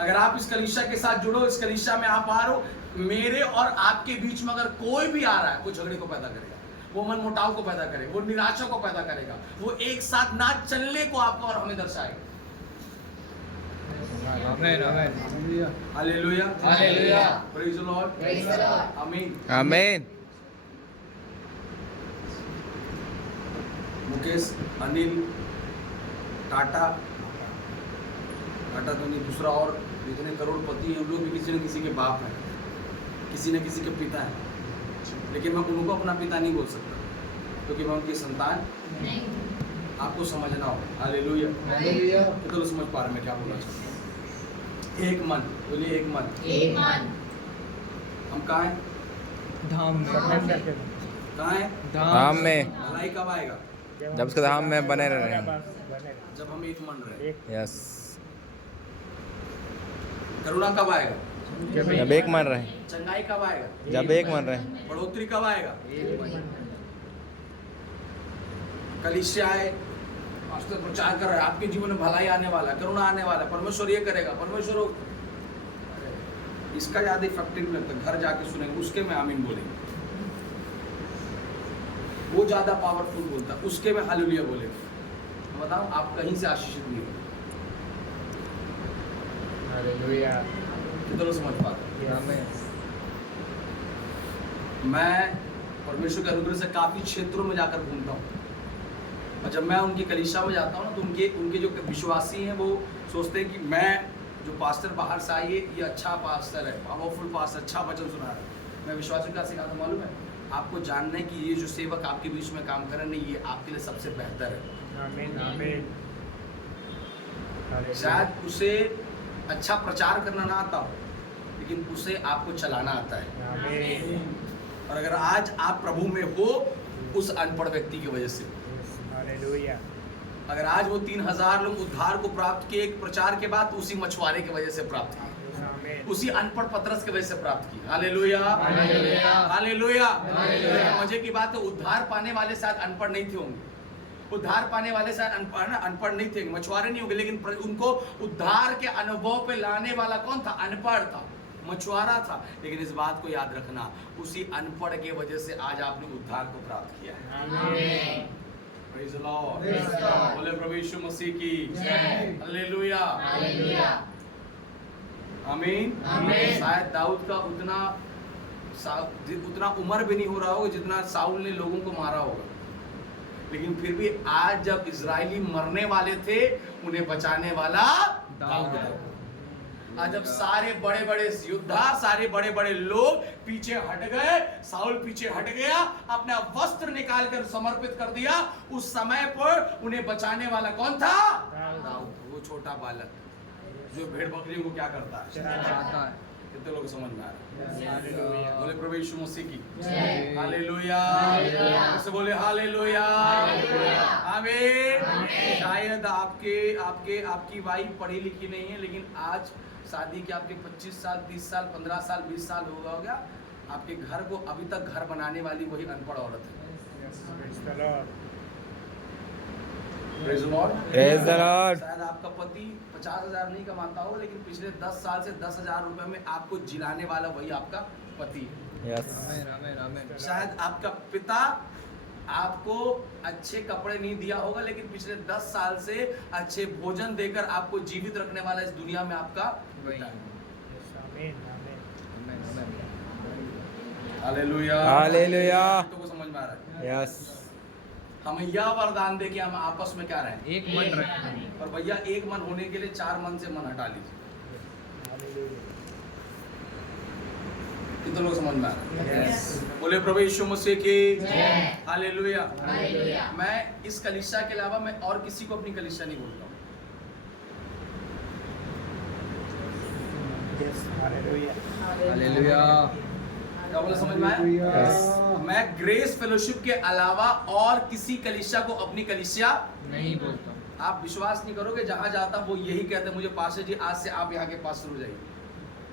अगर आप इस कलीसिया के साथ जुड़ो, इस कलीसिया में आप आ रहे हो, मेरे और आपके बीच में अगर कोई भी आ रहा है, वो झगड़े को पैदा करेगा, वो मन मुटाव को पैदा करेगा, वो निराशा को पैदा करेगा, वो एक साथ ना चलने को आपको और हमें दर्शाएगा। आमेन आमेन। हालेलुया। हालेलुया। Praise the Lord. Praise the Lord. आमीन। आमीन। मुकेश, अनिल, टाटा तो नहीं, दूसरा और जितने करोड़पति हैं, लोग भी किसी न किसी के बाप हैं, किसी न किसी के पिता हैं, लेकिन मैं उनको अपना पिता नहीं बोल सकता क्योंकि मैं उनकी संतान नहीं। आपको समझना हो। हालेलुया। हालेलुया। तो समझ पा रहे मैं क्या बोलना चाहता हूँ? एक मन, बोलिए एक मन। एक मन। हम कहाँ हैं? धाम में कहाँ हैं? धाम में भलाई कब आएगा? जब उसके धाम में बने रहे। जब हम एक मन रहे। यस, करुणा कब आएगा? जब एक मन रहे। चंगाई कब आएगा? जब एक मन रहे। बढ़ोतरी कब आएगा? कलीसिया आए, पास्टर प्रचार कर रहा है, आपके जीवन में भलाई आने वाला है, करुणा आने वाला है, परमेश्वर ये करेगा, परमेश्वर इसका ज्यादा इफेक्टिव लगता है। घर जाके सुनेंगे, उसके में आमीन बोलेंगे। वो ज्यादा पावरफुल बोलता है, उसके में हालेलुया बोलेंगे। बताओ, आप कहीं से आशीषित नहीं हो। कितना समझ पाते? मैं परमेश्वर के अनुग्रह से काफी क्षेत्रों में जाकर घूमता हूँ, और जब मैं उनकी कलीसिया में जाता हूँ ना, तो उनके जो विश्वासी हैं वो सोचते हैं कि मैं जो पास्टर बाहर से आई है, ये अच्छा पास्टर है, पावरफुल पास्टर, अच्छा वचन सुना रहा है। मैं विश्वासियों का सिखाता, मालूम है आपको, जानना है कि ये जो सेवक आपके बीच में काम कर रहे हैं, ये आपके लिए सबसे बेहतर है। शायद उसे अच्छा प्रचार करना ना आता हो, लेकिन उसे आपको चलाना आता है। और अगर आज आप प्रभु में हो, उस अनपढ़ व्यक्ति की वजह से, अगर आज वो 3000 लोग उद्धार को प्राप्त किए एक प्रचार के बाद, उसी मछुआरे की वजह से प्राप्त किए, उसी अनपढ़ पतरस की वजह से प्राप्त की। Hallelujah, hallelujah. मजे की बात है, उद्धार पाने वाले शायद अनपढ़ नहीं थे होंगे, उद्धार पाने वाले शायद अनपढ़ नहीं थे, मछुआरे नहीं होंगे, लेकिन उनको उद्धार के अनुभव पे लाने वाला कौन था? अनपढ़ था, मछुआरा था। लेकिन इस बात को याद रखना, उसी अनपढ़ के वजह से आज आपने उद्धार को प्राप्त किया है। Praise the Lord. बोले प्रभु यीशु मसीह की हालेलुया, आमीन। शायद दाऊद का उतना उम्र भी नहीं हो रहा होगा जितना साउल ने लोगों को मारा होगा, लेकिन फिर भी आज जब इजरायली मरने वाले थे, उन्हें बचाने वाला दाऊद है। आज जब सारे बड़े बड़े योद्धा, सारे बड़े बड़े लोग पीछे हट गए, साउल पीछे हट गया, अपना वस्त्र निकाल कर समर्पित कर दिया, उस समय पर उन्हें बचाने वाला कौन था? दाऊद। वो छोटा बालक जो भेड़ बकरियों को क्या करता है? कितने लोग समझ में आ रहे? बोले प्रभु यीशु मसीह की हालेलुया, ऐसे बोले हालेलुया, आमीन। शायद आपकी वाइफ पढ़ी लिखी नहीं है, लेकिन आज शादी के आपके 25 साल, 30 साल, 15 साल, 20 साल हो गया, आपके घर को अभी तक घर बनाने वाली वही अनपढ़ औरत है। Praise the Lord. Praise the Lord. शायद आपका पति 50,000 नहीं कमाता हो, लेकिन पिछले 10 साल से 10,000 रुपए में आपको जिलाने वाला वही आपका पति है। यस, शायद आपका पिता आपको अच्छे कपड़े नहीं दिया होगा, लेकिन पिछले 10 साल से अच्छे भोजन देकर आपको जीवित रखने वाला इस दुनिया में आपका पिता है। Hallelujah, hallelujah. तो को समझ में आ रहा है? यस, हमें यह वरदान दे कि हम आपस में क्या रहें? एक मन रखें। और भैया, एक मन होने के लिए 4 मन से मन हटा लीजिए। कितने लोग समझ में आ रहे हैं? बोले प्रभु यीशु मसीह की हालेलुया। मैं इस कलीसिया के अलावा मैं और किसी को अपनी कलीसिया नहीं बोलता हूँ। हालेलुया। क्या बोला, समझ में आया? मैं ग्रेस फेलोशिप के अलावा और किसी कलीसिया को अपनी कलीसिया नहीं बोलता। आप विश्वास नहीं करोगे, जहां जाता वो यही कहते हैं, मुझे पास्टर जी आज से आप यहाँ के पास हो जाइए,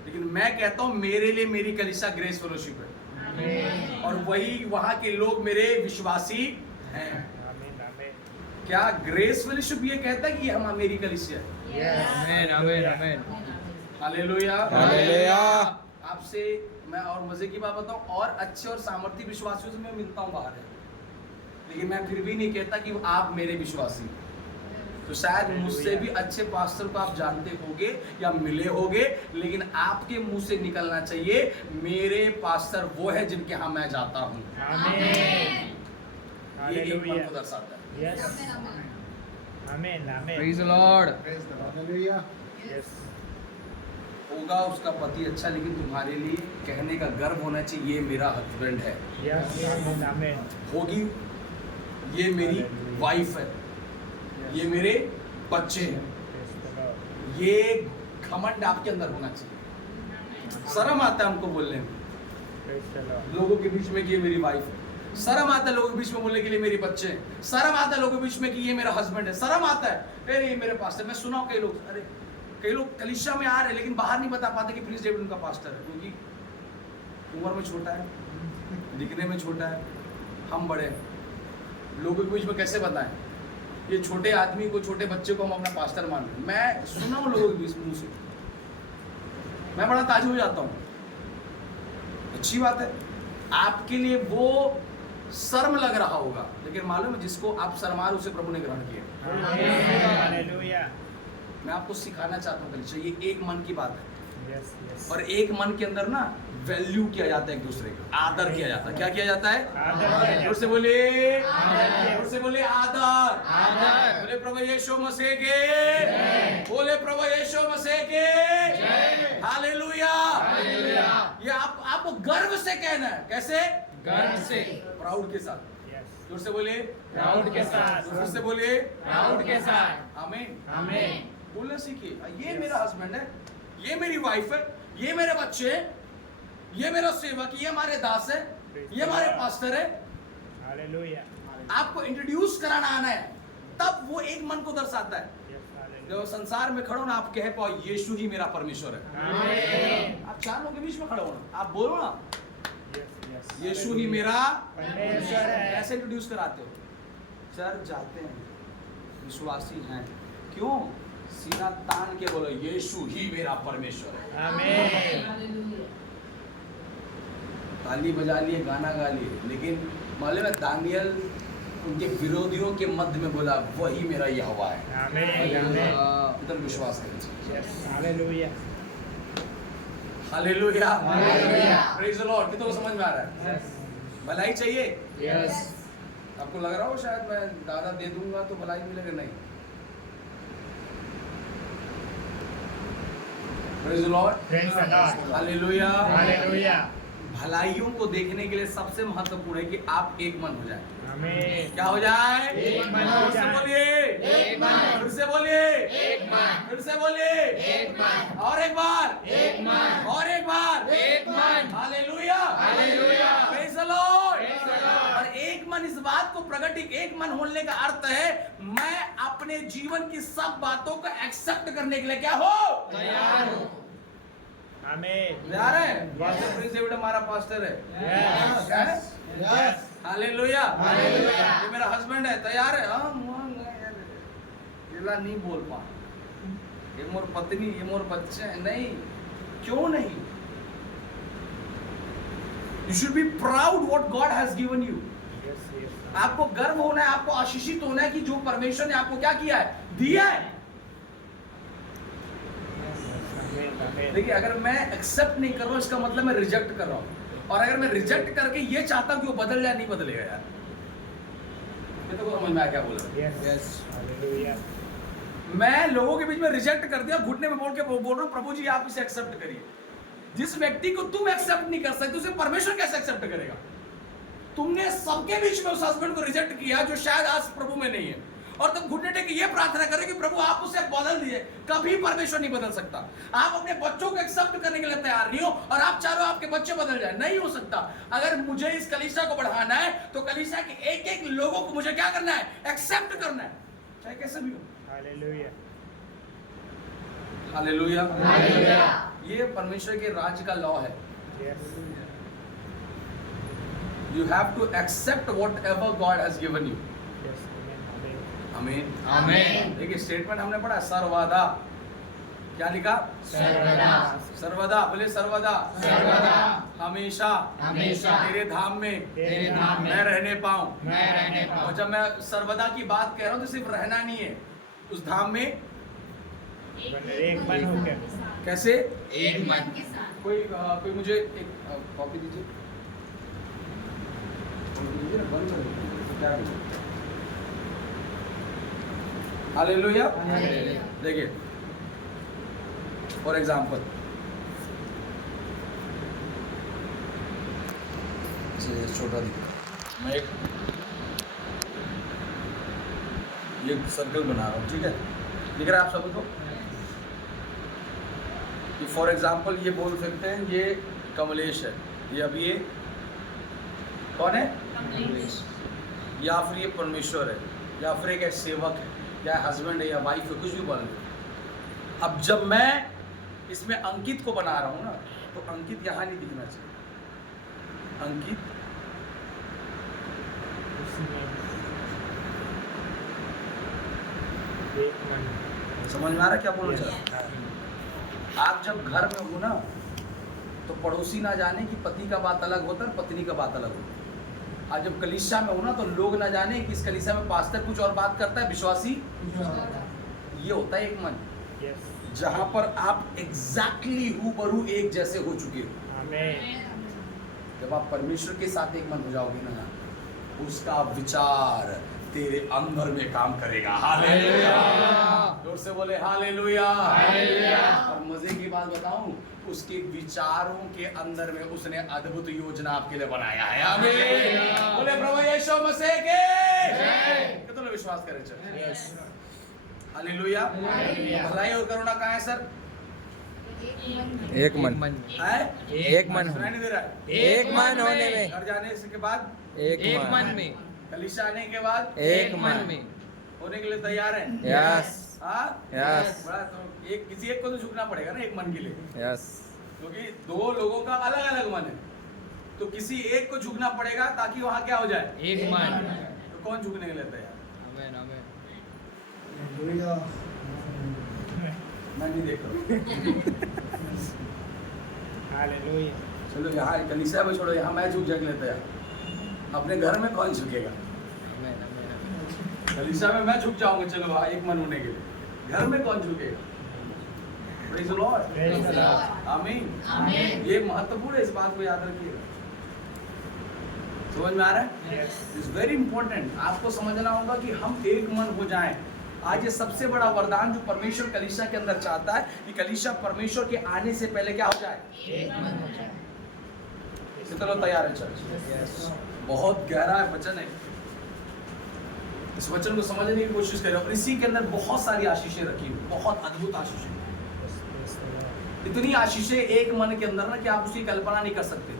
लेकिन मैं कहता हूँ मेरे लिए मेरी कलीसिया ग्रेस फेलोशिप है, और वही वहां के लोग मेरे विश्वासी हैं। क्या ग्रेस फेलोशिप ये कहता है कि हम मेरी कलीसिया है? आमीन, आमीन, आमीन। Hallelujah, hallelujah. आपसे मैं और मजे की बात बताऊं, और अच्छे और सामर्थ्य विश्वासियों से मैं मिलता हूं बाहर, लेकिन मैं फिर भी नहीं कहता कि आप मेरे विश्वासी। तो शायद मुझसे भी अच्छे पास्टर को आप जानते होगे या मिले होगे, लेकिन आपके मुंह से निकलना चाहिए मेरे पास्टर वो है जिनके यहाँ मैं जाता हूँ। ये एक मन को दर्शाता है। Praise the Lord. होगा उसका पति अच्छा, लेकिन तुम्हारे लिए कहने का गर्व होना चाहिए ये मेरा हस्बैंड है, होगी ये मेरी वाइफ है, ये मेरे बच्चे हैं। ये घमंड आपके अंदर होना चाहिए। शर्म आता है हमको बोलने में, लोगों के बीच में कि ये मेरी वाइफ है। शर्म आता है लोगों के बीच में बोलने के लिए मेरे बच्चे हैं। शर्म आता है लोगों के बीच में कि ये मेरा हस्बैंड है। शर्म आता है अरे ये मेरे पास्टर। मैं सुना हूं कई लोग कलीसिया में आ रहे हैं लेकिन बाहर नहीं बता पाते कि प्रिंस डेविड उनका पास्टर है, क्योंकि उम्र में छोटा है, दिखने में छोटा है, हम बड़े हैं। लोगों के बीच में कैसे बताएं ये छोटे आदमी को, छोटे बच्चे को हम अपना पास्टर मान रहे हैं। मैं सुना हूं लोगों के बीच मुंह से, मैं बड़ा ताजुब हो जाता हूँ। अच्छी बात है, आपके लिए वो शर्म लग रहा होगा, लेकिन मालूम है जिसको आप शर्मा उसे प्रभु ने ग्रहण किया। मैं आपको सिखाना चाहता हूँ कलीसिया, ये एक मन की बात है। और एक मन के अंदर ना वैल्यू किया जाता है, एक दूसरे का आदर किया जाता है। क्या किया जाता है? जोर से बोलिए, जोर से बोलिए आदर। बोले प्रभु यीशु मसीह के, बोले प्रभु यीशु मसीह के हालेलुया। ये आपको गर्व से कहना है। कैसे? गर्व से, प्राउड के साथ। जोर से बोलिए, प्राउड के साथ। जोर से बोलिए, प्राउड के साथ। आमीन, आमीन। बोलना सीखिए, ये मेरा हस्बैंड है, ये मेरी वाइफ है, ये मेरे बच्चे हैं, ये मेरा सेवक, ये हमारे दास है, ये हमारे पास्टर है। हालेलुया। आपको इंट्रोड्यूस कराना आना है, तब वो एक मन को दर्शाता है। जब संसार में खड़ो ना, आप कह पाओ यीशु ही मेरा परमेश्वर है। आप चार लोगों के बीच में खड़े हो ना, आप बोलो ना यीशु ही मेरा परमेश्वर है। ऐसे इंट्रोड्यूस कराते हो। चर्च जाते हैं, विश्वासी हैं, क्यों? सीना तान के बोलो यीशु ही मेरा परमेश्वर है। आमीन। ताली बजा लिए, गाना गा लिए, लेकिन मालूम है दानियल उनके विरोधियों के मध्य में बोला वही मेरा यहोवा है। आमीन। इधर विश्वास करें। हालेलुया, हालेलुया, हालेलुया। Praise the Lord. कितनों को समझ में आ रहा है? भलाई चाहिए? यस। आपको लग रहा हो शायद मैं दादा दे दूंगा तो भलाई मिलेगा, नहीं। प्रेज द लॉर्ड, हालेलुया, हालेलुया। भलाइयों को देखने के लिए सबसे महत्वपूर्ण है कि आप एक मन हो जाए। आमीन। क्या हो जाए? एक मन हो जाए। फिर से बोलिए, एक मन। फिर से बोलिए, एक मन। फिर से बोलिए, एक मन। और एक बार, एक मन। और एक बार, एक मन। हालेलुया, हालेलुया। Praise the Lord. और एक मन इस बात को प्रकट, एक मन होने का अर्थ है मैं अपने जीवन की सब बातों को एक्सेप्ट करने के लिए क्या हो? तैयार हो। आमीन। तैयार है? प्रिंस डेविड हमारा पास्टर है। Yes, yes. Hallelujah, hallelujah. ये मेरा हस्बैंड है। तैयार है? ये नहीं बोल पा, ये मोर पत्नी, ये मोर बच्चे हैं। नहीं, क्यों नहीं? You should be proud what God has given you. आपको गर्व होना है, आपको आशीषित होना है कि जो परमेश्वर ने आपको क्या किया है? दिया है। देखिए, अगर मैं एक्सेप्ट नहीं कर रहा हूं इसका मतलब मैं रिजेक्ट कर रहा हूं, और अगर मैं रिजेक्ट करके ये चाहता हूं कि वो बदल जाए, नहीं बदलेगा यार। मैं तो समझ में आया क्या बोल रहा हूं? मैं लोगों के बीच में रिजेक्ट कर दिया, घुटने में बोल रहा हूं प्रभु जी आप इसे एक्सेप्ट करिए। जिस व्यक्ति को तुम एक्सेप्ट नहीं कर सकते उसे परमेश्वर कैसे एक्सेप्ट करेगा? तुमने सबके बीच में उस हस्बैंड को रिजेक्ट किया जो शायद आज प्रभु में नहीं है, और तुम घुटने टेक के ये प्रार्थना करो कि प्रभु आप उसे बदल दीजिए। कभी परमेश्वर नहीं बदल सकता। आप अपने बच्चों को एक्सेप्ट करने के लिए तैयार नहीं हो और आप चाह रहे हो आपके बच्चे बदल जाए, नहीं हो सकता। अगर मुझे इस कलीसिया को बढ़ाना है तो कलीसिया के एक एक लोगों को मुझे क्या करना है? एक्सेप्ट करना है, चाहे कैसे भी हो। Hallelujah, hallelujah, hallelujah. ये परमेश्वर के राज्य का लॉ है। You have to accept whatever God has given you. आमीन, आमीन। देखिए स्टेटमेंट हमने पढ़ा, सर्वदा। क्या लिखा? सर्वदा, सर्वदा। बोले सर्वदा, सर्वदा। हमेशा, हमेशा तेरे धाम में, तेरे धाम में मैं रहने पाऊं, मैं रहने पाऊं। और जब मैं सर्वदा की बात कह रहा हूं तो सिर्फ रहना नहीं है, उस धाम में एक मन होकर। कैसे? एक मन। कोई मुझे एक कॉपी दीजिए। हालेलुया। देखिए फॉर एग्जाम्पल, छोटा मैं एक सर्कल बना रहा हूँ, ठीक है? दिख रहा है आप सबको? फॉर एग्जाम्पल ये बोल सकते हैं ये कमलेश है, ये अब ये कौन है? या फिर ये परमेश्वर है, या फिर एक सेवक है, या हस्बैंड है, या वाइफ है, कुछ भी बोल लो। अब जब मैं इसमें अंकित को बना रहा हूं ना, तो अंकित यहां नहीं दिखना चाहिए। अंकित समझ में आ रहा है क्या बोलना चाह रहा हूं? आप जब घर में हो ना, तो पड़ोसी ना जाने कि पति का बात अलग होता है, पत्नी का बात अलग होता है। आज जब कलीसिया में हो ना, तो लोग ना जाने कि इस कलीसिया में पास्टर कुछ और बात करता है, विश्वासी ये होता है एक मन, जहां पर आप एग्जैक्टली रूबरू एक जैसे हो चुके हो। जब आप परमेश्वर के साथ एक मन हो जाओगे ना, उसका विचार तेरे अंदर में काम करेगा। हालेलुया, जोर से बोले हालेलुया। और मजे की बात बताऊं, उसके विचारों के अंदर में उसने अद्भुत योजना आपके लिए बनाया है। आमीन। बोले प्रभु यीशु मसीह के कितने लोग विश्वास करें? चल हालेलुया। भलाई और करुणा कहाँ है सर? एक मन है? एक मन सुनाई नहीं दे रहा है? एक मन होने में घर जाने के बाद, एक मन में, कलीसिया आने के बाद एक मन में होने के लिए तैयार हैं? यस हाँ? यस बड़ा तो एक किसी एक को तो झुकना पड़ेगा ना एक मन के लिए, यस क्योंकि दो लोगों का अलग अलग मन है, तो किसी एक को झुकना पड़ेगा ताकि वहां क्या हो जाए? एक मन। तो कौन झुकने के लिए तैयार? आमेन आमेन। मैं नहीं देख रहा हूँ। चलो यहाँ कलीसिया में छोड़ो, यहाँ मैं झुक जाने के लिए तैयार। अपने घर में कौन झुकेगा? आमेन आमेन। कलीसिया में मैं झुक जाऊंगा, चलो हाँ, एक मन होने के लिए। घर में कौन झुकेगा? Praise the Lord. आमीन। ये महत्वपूर्ण है, इस बात को याद रखिएगा। समझ में आ रहा है? It's very important. आपको समझना होगा कि हम एक मन हो जाएं। आज ये सबसे बड़ा वरदान जो परमेश्वर कलीसिया के अंदर चाहता है कि कलीसिया परमेश्वर के आने से पहले क्या हो जाए? एक मन हो जाए। कितने लोग तैयार है चर्च? बहुत गहरा है वचन है, इस वचन को समझने की कोशिश करें। और इसी के अंदर बहुत सारी आशीषें रखी हुई, बहुत अद्भुत आशीषें, इतनी आशीषें एक मन के अंदर ना कि आप उसकी कल्पना नहीं कर सकते।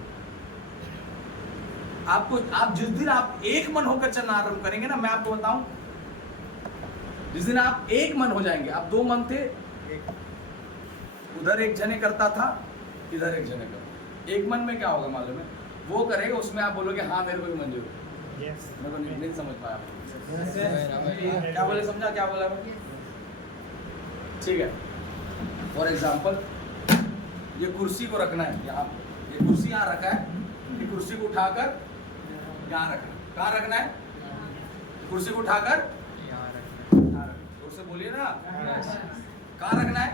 आप जिस दिन आप एक मन होकर चलना आरंभ करेंगे ना, मैं आपको बताऊं, जिस दिन आप एक मन हो जाएंगे, आप दो मन थे, उधर एक जने करता था, इधर एक जने करता। एक मन में क्या होगा मालूम है? वो करेगा, उसमें आप बोलोगे हाँ मेरे को भी मंजूर है। मैं तो नहीं समझ पाया। क्या बोले? समझा क्या बोला मैं? ठीक है। फॉर एग्जाम्पल, ये कुर्सी को रखना है यहाँ, ये कुर्सी यहाँ रखा है, ये कुर्सी को उठाकर यहाँ रखना। कहाँ रखना है? कुर्सी को उठाकर तो से बोलिए ना, कहाँ रखना है?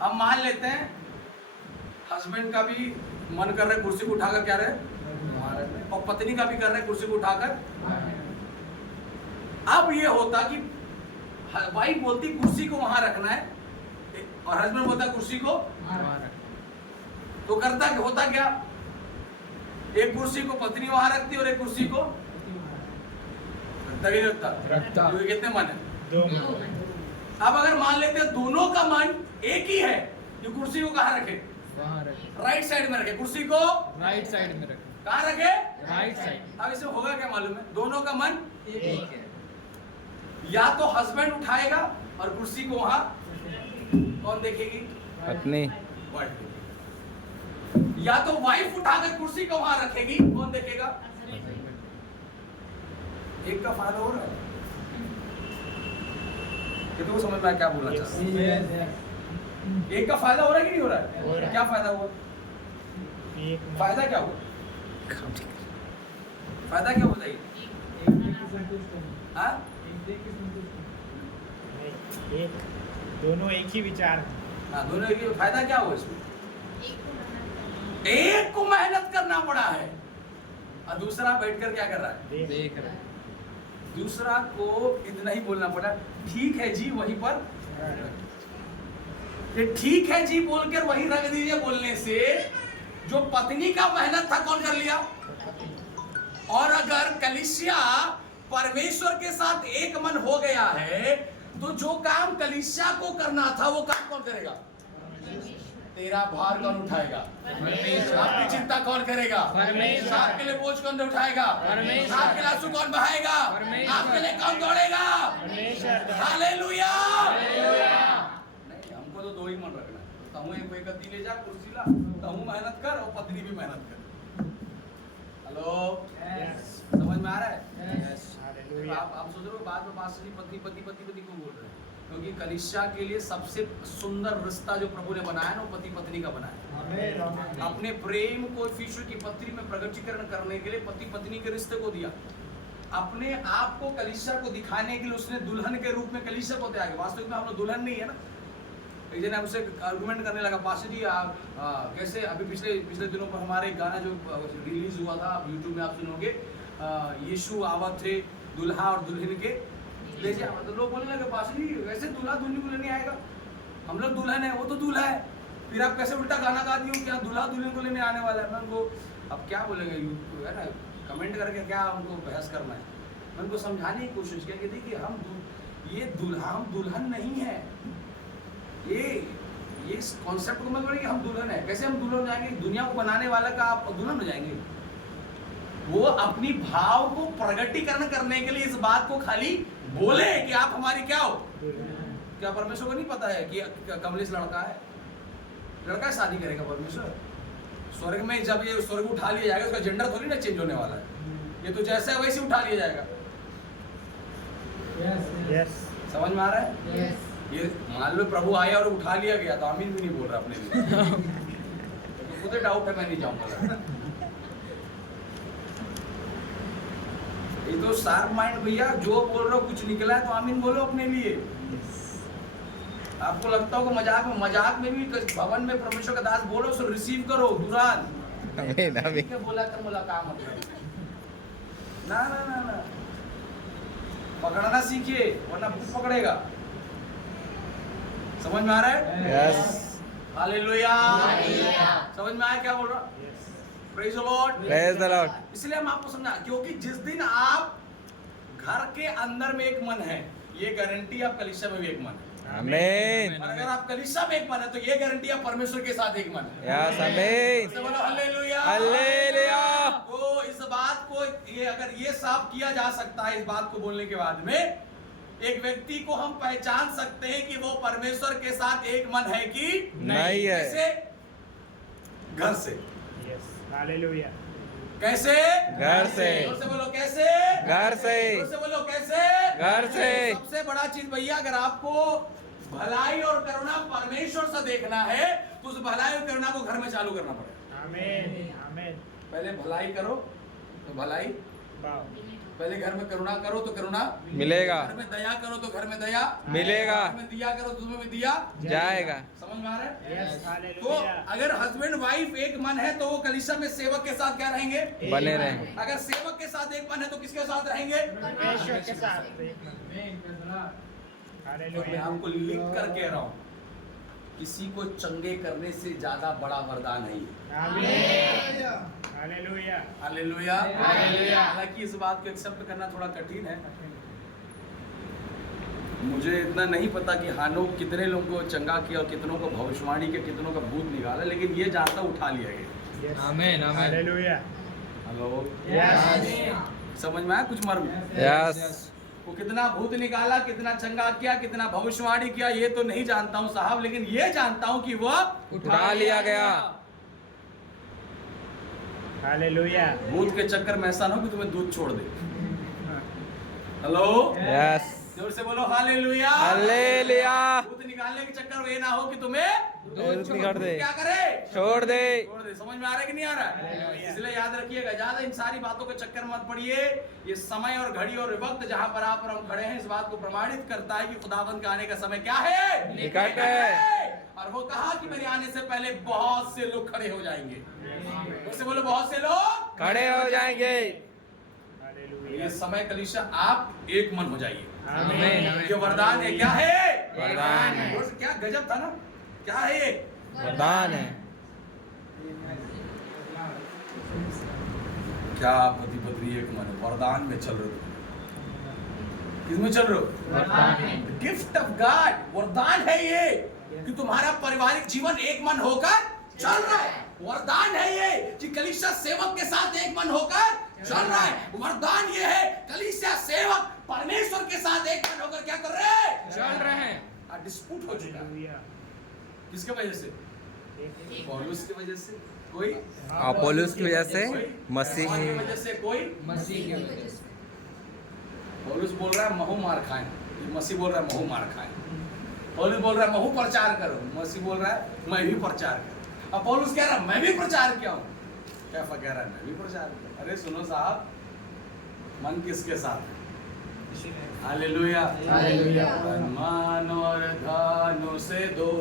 अब मान लेते हैं हस्बैंड का भी मन कर रहा है कुर्सी को उठाकर क्या रहे, और पत्नी का भी कर रहे कुर्सी को उठाकर। अब ये होता कि वाइफ बोलती कुर्सी को वहां रखना है, और हस्बैंड बोलता कुर्सी को, तो करता कि होता क्या? एक कुर्सी को पत्नी वहां रखती और एक कुर्सी को तभी रखता। कितने मन है? दो। अब अगर मान लेते हैं दोनों का मन एक ही है, ये कुर्सी को कहाँ रखे? वहाँ रखे। राइट साइड में रखे। कुर्सी को राइट साइड में रखे। कहाँ रखे? Right side. अब इसमें होगा क्या मालूम है? दोनों का मन एक है। या तो हस्बैंड उठाएगा और कुर्सी को वहां कौन देखेगी? पत्नी वाइफ। या तो वाइफ उठाकर कुर्सी को वहां रखेगी, कौन देखेगा? एक का फायदा हो रहा है। कितने को समझ में आया क्या बोलना चाहता हूं? एक का फायदा हो रहा है कि नहीं हो रहा है? क्या फायदा हुआ? फायदा क्या हुआ? फायदा क्या होता है? हाँ? एक दोनों एक ही विचार। हाँ, दोनों एक ही। फायदा क्या हुआ इसमें? एक को मेहनत करना पड़ा है और दूसरा बैठकर क्या कर रहा है? देख रहे हैं। दूसरा को इतना ही बोलना पड़ा, ठीक है जी, वहीं पर ये ठीक है जी बोलकर वहीं रख दीजिए। बोलने से जो पत्नी का मेहनत था कौन कर लिया? और अगर कलीसिया परमेश्वर के साथ एक मन हो गया है, तो जो काम कलीसिया को करना था वो काम कौन करेगा? तेरा भार कौन उठाएगा? आपकी चिंता कौन करेगा? परमेश्वर। आपके लिए बोझ कौन उठाएगा? परमेश्वर। आपके लिए आंसू कौन बहाएगा? परमेश्वर। आपके लिए कौन दौड़ेगा? हालेलुया। नहीं, हमको तो 2 ही मन रखना है। तहु एक बेकती ले जा कुर्सी ला, तहु मेहनत कर और पत्नी भी मेहनत कर। हेलो, समझ में आ रहा है? आप सोच रहे हो बाद में पास्टर जी पति क्यों बोल रहे हैं? क्योंकि कलीसिया के लिए सबसे सुंदर रिश्ता जो प्रभु ने बनाया ना, वो पति पत्नी का बनाया। अपने प्रेम को इफिसियों की पत्री में प्रगटीकरण करने के लिए पति पत्नी के रिश्ते को दिया। अपने आप को कलीसिया को दिखाने के लिए उसने दुल्हन के रूप में कलीसिया को त्यागा। वास्तविक में हम लोग दुल्हन नहीं है ना। एक जन हमसे आर्गुमेंट करने लगा, पास्टर जी कैसे अभी पिछले दिनों पर हमारे गाना जो रिलीज हुआ था, यूट्यूब में आप सुनोगे, यीशु आवत थे दुल्हा और दुल्हन के ले जा। तो लोग बोलने लगे, पास्टर जी वैसे दूल्हा दुल्हन को लेने आएगा, हम लोग दुल्हन है, वो तो दूल्हा है, फिर आप कैसे उल्टा गाना गा दियो क्या दूल्हा दुल्हन को लेने आने वाला है? मैं उनको अब क्या बोलेंगे, है ना, कमेंट करके क्या उनको बहस करना है। मैं उनको समझाने की कोशिश किया कि देखिए हम दुल्हन नहीं है। ये कॉन्सेप्ट को मत बोलिए कि हम दुल्हन है। कैसे हम दुल्हन हो जाएंगे? दुनिया को बनाने वाला का आप दुल्हन हो जाएंगे? वो अपनी भाव को प्रगटीकरण करने के लिए इस बात को खाली बोले कि आप हमारी क्या हो। क्या परमेश्वर को नहीं पता है कि कमलेश लड़का है? लड़का शादी करेगा परमेश्वर? स्वर्ग में जब ये स्वर्ग उठा लिया जाएगा, उसका जेंडर थोड़ी ना चेंज होने वाला है। ये तो जैसा है वैसे उठा लिया जाएगा। समझ में आ रहा है? ये मान लो प्रभु आया और उठा लिया गया तो आमीन भी नहीं बोल रहा अपने लिए। तो खुद डाउट है, मैं नहीं जाऊंगा। ये तो शार्प माइंड भैया, जो बोल रहे हो कुछ निकला है तो आमीन बोलो अपने लिए। आपको लगता हो कि मजाक में भी भवन में परमेश्वर का दास बोलो, सो रिसीव करो तुरंत। आमीन। बोला तो मुलाकात मतलब ना ना ना ना, पकड़ना सीखिए वरना भूत पकड़ेगा। समझ में आ रहा है? यस। हालेलुया। समझ में आया क्या बोल रहा? Praise the Lord. Praise the Lord. इसलिए हम आपको समझा, क्योंकि जिस दिन आप घर के अंदर में एक मन है, ये गारंटी आप कलीसिया में भी एक मन है। आमीन। और अगर आप कलीसिया में एक मन है तो ये गारंटी आप परमेश्वर के साथ एक मन है। यस। आमीन। तो बोलो हालेलुया। हालेलुया। तो इस बात को अगर ये साफ किया जा सकता है, इस बात को बोलने के बाद में एक व्यक्ति को हम पहचान सकते हैं कि वो परमेश्वर के साथ एक मन है कि नहीं है। कैसे? घर से। हालेलुया। कैसे? घर से। जोर से बोलो कैसे? घर से। जोर से बोलो कैसे? घर से। सबसे बड़ा चीज भैया, अगर आपको भलाई और करुणा परमेश्वर से देखना है तो उस भलाई और करुणा को घर में चालू करना पड़ेगा। आमीन आमीन। पहले भलाई करो तो भलाई, वाह। पहले घर में करुणा करो तो करुणा मिलेगा। घर में दया करो तो घर में दया मिलेगा। घर में दिया करो तो तुम्हें भी दिया जाएगा। समझ में आ रहा है? यस तो हालेलुया। अगर हस्बैंड वाइफ एक मन है तो वो कलीसिया में सेवक के साथ क्या रहेंगे? बने रहेंगे। अगर सेवक के साथ एक मन है तो किसके साथ रहेंगे? परमेश्वर के साथ। मैं हालेलुया। आपको लिख कर कह रहा हूँ, किसी को चंगे करने से ज्यादा बड़ा वरदान नहीं है। आमीन। हालेलुया। हालेलुया। हालेलुया। हालांकि इस बात को एक्सेप्ट करना थोड़ा कठिन है। मुझे इतना नहीं पता कि हानोक कितने लोगों को चंगा किया और कितनों को भविष्यवाणी के, कितनों का भूत निकाला, लेकिन ये जानता उठा लिया गया। यस। आमीन आमीन। हालेलुया। Hello, yes. समझ में आया कुछ मर्म? यस। वो कितना भूत निकाला, कितना चंगा किया, कितना भविष्यवाणी किया, ये तो नहीं जानता हूँ साहब, लेकिन ये जानता हूँ कि वह उठा लिया गया। हालेलुया। भूत के चक्कर में ऐसा ना हो कि तुम्हें दूध छोड़ दे। Hello, yes. जोर से बोलो हालेलुया। हालेलुया। भूत निकालने के चक्कर में ये ना हो कि तुम्हें दूध निकाल दे। क्या करे? छोड़ दे। छोड़ दे। समझ में आ रहा है कि नहीं आ रहा है? इसलिए याद रखिएगा, ज्यादा इन सारी बातों के चक्कर में मत पड़िए। ये समय और घड़ी और वक्त जहां पर आप और हम खड़े हैं, इस बात को प्रमाणित करता है कि खुदावंत के आने का समय क्या है? निकट है। और वो कहा कि मेरे आने से पहले बहुत से लोग खड़े हो जाएंगे। उससे बोलो बहुत से लोग खड़े हो जाएंगे। ये समय कलीसिया आप एक मन हो जाइए। आमीन। ये वरदान है। क्या है? वरदान है। और क्या गजब था ना? क्या है ये? वरदान है। क्या पति पत्नी एक मन है, वरदान में चल रहे हो? किसमें चल रहे हो? गिफ्ट ऑफ गॉड, वरदान है ये। कि तुम्हारा पारिवारिक जीवन एक मन होकर चल रहा है। वरदान है ये कि कलीसिया सेवक के साथ एक मन होकर चल रहा है। वरदान ये है कलीसिया सेवक परमेश्वर के साथ एक मन होकर क्या कर रहे हैं? चल रहे हैं। डिस्प्यूट हो चुका है। किसके वजह से? पौलुस की वजह से कोई, अपोलोस की वजह से, मसीह की वजह से कोई, मसीह की वजह से। पौलुस बोल रहा है महू मार खाएं, मसीह बोल रहा है महू मार खाएं। पौलुस बोल रहा है महू प्रचार करो, मसीह बोल रहा है मैं भी प्रचार करूं। अब पौलुस कह रहा है मैं भी प्रचार किया हूं, कैफा कह रहा है मैं भी प्रचार किया। अरे सुनो साहब, मन किसके साथ है? Hallelujah, hallelujah. मन और धन से दो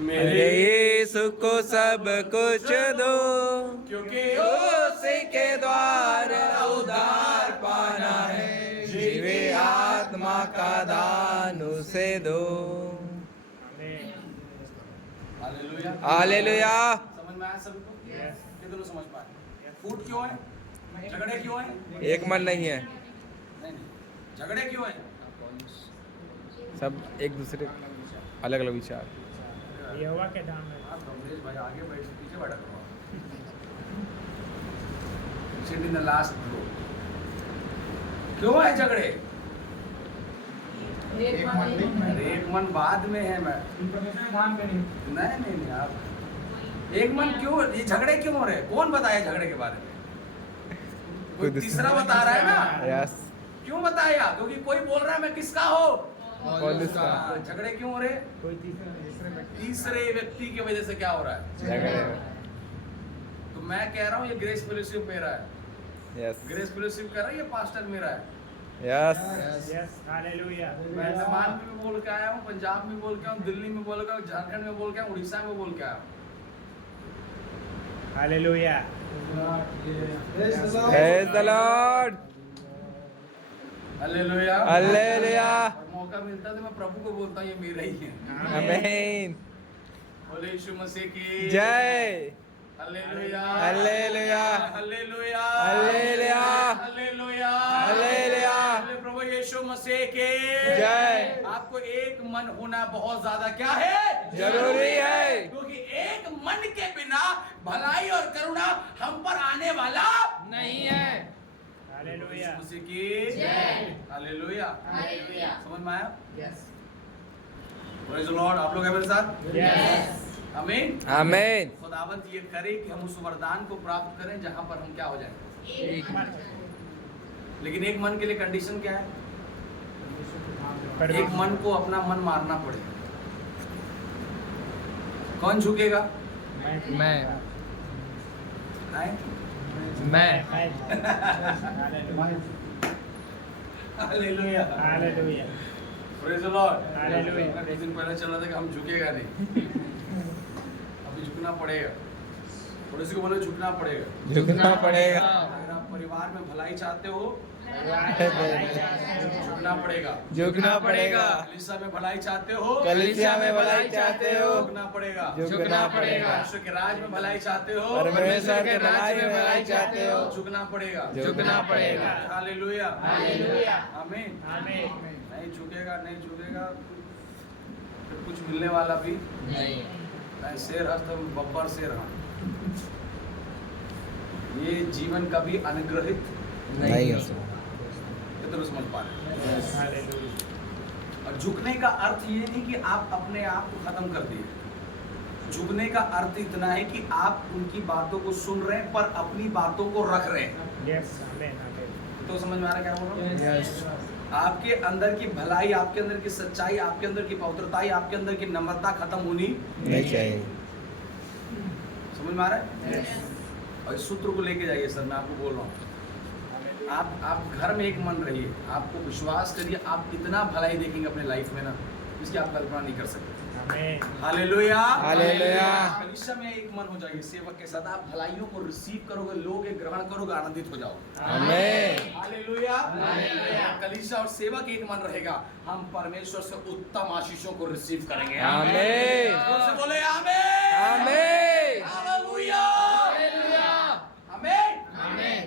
मेरे यीशु को सब कुछ दो, क्योंकि उसी के द्वारा उद्धार पाना है, जीवे आत्मा का दान उसे दो। Hallelujah, hallelujah. समझ में आया सबको? कितने समझ पाए? फूट क्यों है? झगड़े क्यों है? एक मन नहीं है, नहीं, झगड़े क्यों है? सब एक दूसरे अलग अलग विचार। यहोवा के नाम में आप कमलेश भाई आगे बैठ, पीछे बैठा करो। Sit in the last row. क्यों है झगड़े? अरे एक मन बाद में है मैं। नहीं आप एक मन क्यों? ये झगड़े क्यों हो रहे हैं? कौन बताया झगड़े के बारे में? कोई तीसरा बता रहा है ना? यस, क्यों बताया? क्योंकि कोई बोल रहा है मैं किसका हो? पौलुस का। हाँ, झगड़े क्यों हो रहे? कोई तीसरे व्यक्ति की वजह से क्या हो रहा है? झगड़े। तो मैं कह रहा हूँ ये ग्रेस फेलोशिप मेरा है। यस, ग्रेस फेलोशिप कर रहा है, ये पास्टर मेरा है। Yes, yes hallelujah. मैं अंडमान में भी बोल के आया हूँ, पंजाब में बोल के आया हूँ, दिल्ली में बोल के आया हूँ, झारखंड में बोल के आया हूँ, उड़ीसा में बोल के आया हूँ। हालेलुया। Praise the Lord. हालेलुया, हालेलुया। और मौका मिलता है तो मैं प्रभु को बोलता हूँ ये मेरा ही है। आमीन। बोले यीशु मसीह की जय। Hallelujah, hallelujah. Hallelujah, hallelujah. Hallelujah, hallelujah. बोले प्रभु यीशु मसीह के जय। आपको एक मन होना बहुत ज्यादा क्या है? जरूरी है। क्योंकि एक मन के बिना भलाई और करुणा हम पर आने वाला नहीं है। हालेलुया। यीशु मसीह की जय। हालेलुया, समझ में आया? Praise the Lord. आप लोग हैं मेरे साथ? यस। आमीन। आमीन। खुदावंत ये करे कि हम उस वरदान को प्राप्त करें जहां पर हम क्या हो जाएं? एक मन। लेकिन एक मन के लिए कंडीशन क्या है? एक मन को अपना मन मारना पड़ेगा। कौन झुकेगा? मैं आए? मैं hallelujah, hallelujah. Praise the Lord. Hallelujah. कुछ दिन पहले चल रहा था कि हम झुकेगा नहीं, अभी झुकना पड़ेगा। पड़ोसी को बोलो झुकना पड़ेगा। झुकना पड़ेगा। अगर आप परिवार में भलाई चाहते हो झुकना पड़ेगा। झुकना पड़ेगा। कलीसिया में भलाई चाहते हो कलीसिया में भलाई चाहते हो, झुकना पड़ेगा। झुकना पड़ेगा। परमेश्वर के राज में भलाई चाहते हो परमेश्वर के राज में भलाई चाहते हो, झुकना पड़ेगा। झुकना पड़ेगा। Hallelujah, hallelujah. आमीन। आमीन। नहीं झुकेगा, नहीं झुकेगा फिर कुछ मिलने वाला भी नहीं। नहीं। शेर हस्त बब्बर शेर हाँ, ये जीवन कभी अनुग्रहित नहीं हो सकता। तो समझ पा रहे हैं। हालेलुया। और झुकने का अर्थ ये नहीं कि आप अपने आप को खत्म कर दिए। झुकने का अर्थ इतना है कि आप उनकी बातों को सुन रहे हैं पर अपनी बातों को रख रहे हैं। यस आमीन। आमीन। तो समझ में आ रहा है क्या बोल रहा हूँ? यस। आपके अंदर की भलाई, आपके अंदर की सच्चाई, आपके अंदर की पवित्रताई, आपके अंदर की नम्रता खत्म होनी नहीं चाहिए। समझ में आ रहा है? और इस सूत्र को लेके जाइए सर, मैं आपको बोल रहा हूँ। आप घर में एक मन रहिए, आपको विश्वास करिए, आप इतना भलाई देखेंगे अपने लाइफ में ना, इसकी आप कल्पना नहीं कर सकते। आमीन। Hallelujah, hallelujah. कलीसिया में एक मन हो जाइए सेवक के साथ, आप भलाइयों को रिसीव करोगे, लोगे, ग्रहण करोगे, आनंदित हो जाओगे। आमीन। Hallelujah, hallelujah. कलीसिया और सेवक एक मन रहेगा, हम परमेश्वर से उत्तम आशीषों को रिसीव करेंगे। आमीन। जोर से बोले आमीन। आमीन। हालेलुया, आमीन। आमीन।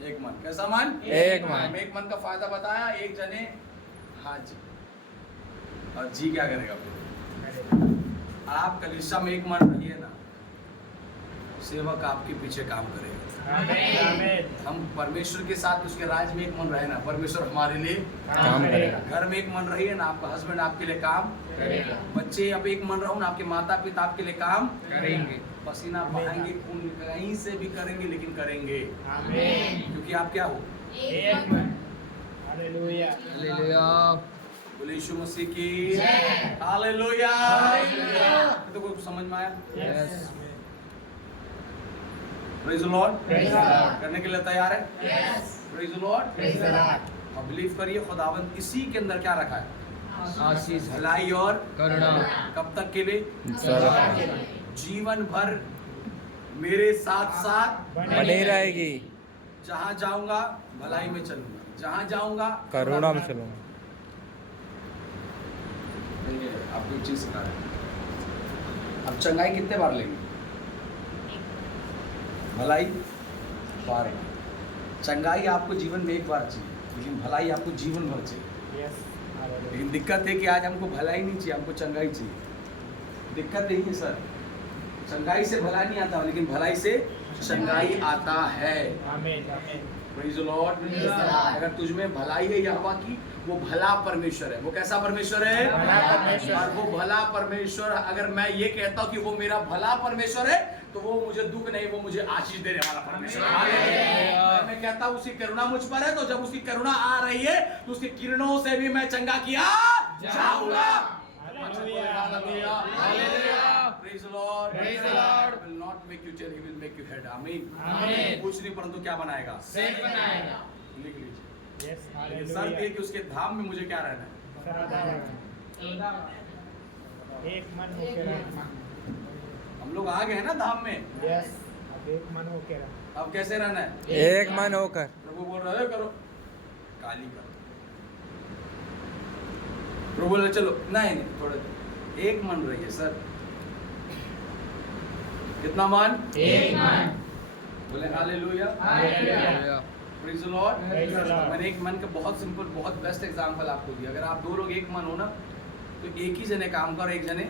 एक मन, कैसा मन? एक मन। एक मन का फायदा बताया। एक जने हाँ जी, और जी क्या करेगा फिर? आप कलीसिया में एक मन रहिए ना, सेवक आपके पीछे काम करेगा। हम परमेश्वर के साथ उसके राज में एक मन रहे ना, परमेश्वर हमारे लिए काम करेगा। घर में एक मन रहिए ना, आपका हस्बैंड आपके लिए काम करेगा। बच्चे अब एक मन रहो ना, आपके माता पिता आपके लिए काम करेंगे। पसीना बहाएंगे, खून कहीं से भी करेंगे, लेकिन करेंगे क्योंकि आप क्या हो, हालेलुया। हालेलुया। बोले यीशु मसीह की हालेलुया। तो कोई समझ में आया? Yes. Praise the Lord. Praise the Lord। करने के लिए तैयार है? Praise the Lord. और बिलीव करिए खुदावंद इसी के अंदर क्या रखा है, आशीष भलाई और करुणा कब तक के लिए, सदा जीवन भर मेरे साथ साथ बनी रहेगी। जहां जाऊंगा भलाई में चलूंगा, जहां जाऊंगा करुणा में चलूंगा। आपको एक चीज सिखा रहा है, अब चंगाई कितने बार लेंगे, भलाई बार। चंगाई आपको जीवन में एक बार चाहिए, लेकिन भलाई आपको जीवन भर चाहिए। लेकिन दिक्कत है कि आज हमको भलाई नहीं चाहिए, हमको चंगाई चाहिए। दिक्कत यही है सर, चंगाई से भलाई नहीं आता, लेकिन भलाई से चंगाई आता है। Praise the Lord. अगर तुझ में भलाई है यहोवा की, वो भला परमेश्वर है। वो कैसा परमेश्वर है? भला परमेश्वर। और वो भला परमेश्वर, अगर मैं ये कहता हूँ कि वो मेरा भला परमेश्वर है, तो वो मुझे दुख नहीं, वो मुझे आशीष देने वाला परमेश्वर है। हालेलुया। मैं कहता हूँ उसकी करुणा मुझ पर है, तो जब उसकी करुणा आ रही है तो उसकी किरणों से भी मैं चंगा किया जाऊंगा। Praise the Lord. Praise the Lord. He will not make you tail, he will make you head. आमीन। आमीन। कुछ नहीं, परंतु क्या बनाएगा? सिर बनाएगा। लिख लीजिए। शर्त ये कि उसके धाम में मुझे क्या रहना है? एक मन होके रहना। हम लोग आ गए हैं ना धाम में, यस, अब एक मन होके रहना। अब कैसे रहना है? एक मन होकर। प्रभु बोल रहे करो, काली करो। प्रभु बोल रहे चलो, नहीं थोड़े एक मन रहिए सर। कितना मन? एक मन। बोले हालेलुया। हालेलुया। Praise the Lord. Praise the Lord। मैंने एक मन का बहुत सिंपल, बहुत बेस्ट एग्जांपल आपको दिया। अगर आप दो लोग एक मन हो ना, तो एक ही जने काम करो, एक जने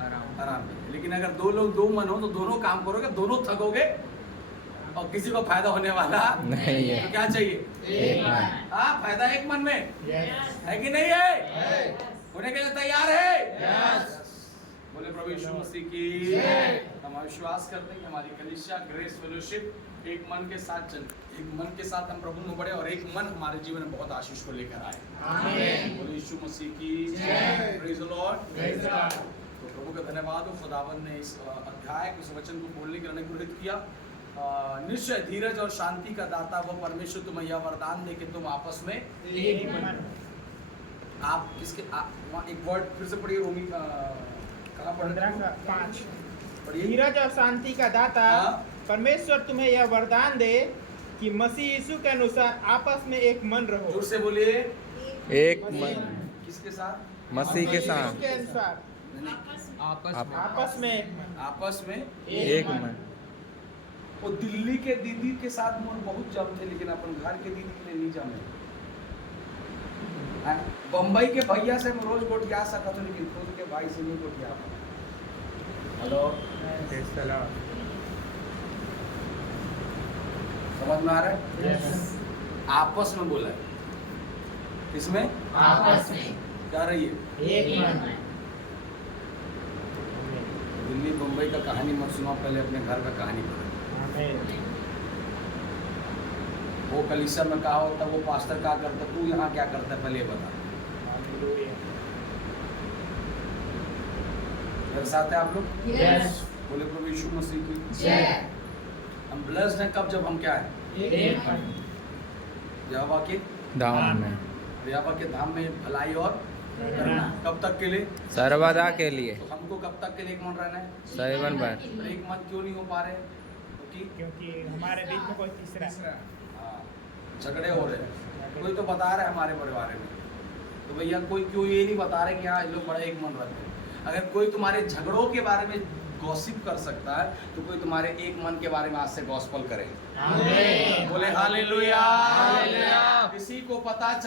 आराम। आराम करो। लेकिन अगर दो लोग दो मन हो, तो दोनों काम करोगे, दोनों थकोगे और किसी को फायदा होने वाला नहीं है। तो क्या चाहिए? एक मन। हाँ, फायदा एक मन में यस। है कि नहीं है? होने के लिए तैयार है? यस। बोले प्रभु यीशु मसीह की। हम विश्वास करते हैं कि हमारी कलीसिया ग्रेस फेलोशिप एक मन के साथ चल, एक मन के साथ हम प्रभु में बढ़े और एक मन हमारे जीवन में बहुत आशीष को लेकर आए। आमीन। बोले यीशु मसीह की। Praise the Lord. तो प्रभु का धन्यवाद हो, खुदावन ने इस अध्याय इस वचन को बोलने के लिए अनुग्रहित किया। निश्चय धीरज और शांति का दाता वो परमेश्वर तुम्हें यह वरदान दे कि तुम आपस में एक मन। आप किसके वहाँ एक वर्ड फिर से पढ़िए, रोमी कहाँ पढ़ 15:5। पढ़िए। धीरज और शांति का दाता हाँ। परमेश्वर तुम्हें यह वरदान दे कि मसीह यीशु के अनुसार आपस में एक मन रहो। जोर से बोलिए। एक मन किसके साथ? मसीह के साथ। यीशु के अनुसार आपस में। आपस में एक मन। आपस में एक मन। वो दिल्ली के दीदी के साथ मोर बहुत जम थे, लेकिन अपन घर के दीदी के लिए नहीं जमे। बम्बई के भैया से मैं रोज गोटिया सकता हूँ, लेकिन खुद के भाई से नहीं गोटिया। हेलो, समझ में आ रहा है? यस। आपस में बोला है। किसमें? आपस में। क्या रही है? एक मन। दिल्ली बम्बई का कहानी मत सुनाओ, पहले अपने घर का कहानी पढ़ो। आमीन। वो कलीसिया में कहा होता, वो पास्टर क्या करता, तू यहाँ क्या करता है, पहले ये बता। हालेलुया। मेरे साथ है आप लोग? यस। बोले प्रभु यीशु मसीह की। जय। हम ब्लेस्ड हैं कब? जब हम क्या है? एक मन। यहोवा के धाम में यहोवा के धाम में भलाई और करुणा। कब तक के लिए? सर्वदा के लिए। तो हमको कब तक के लिए एक मन रहना है? सैवन बार। तो एक मन क्यों नहीं हो पा रहे? क्योंकि हमारे बीच में कोई तीसरा हाँ, झगड़े हो रहे हैं। कोई तो बता रहा है हमारे परिवार में, तो भैया कोई क्यों ये नहीं बता रहे कि हाँ ये लोग बड़ा एक मन रखते हैं। अगर कोई तुम्हारे झगड़ों के बारे में गॉसिप कर सकता है, तो कोई तुम्हारे एक मन के बारे में आज से गॉस्पल करे। आमीन। बोले हालेलुया। हालेलुया। किसी को पता चल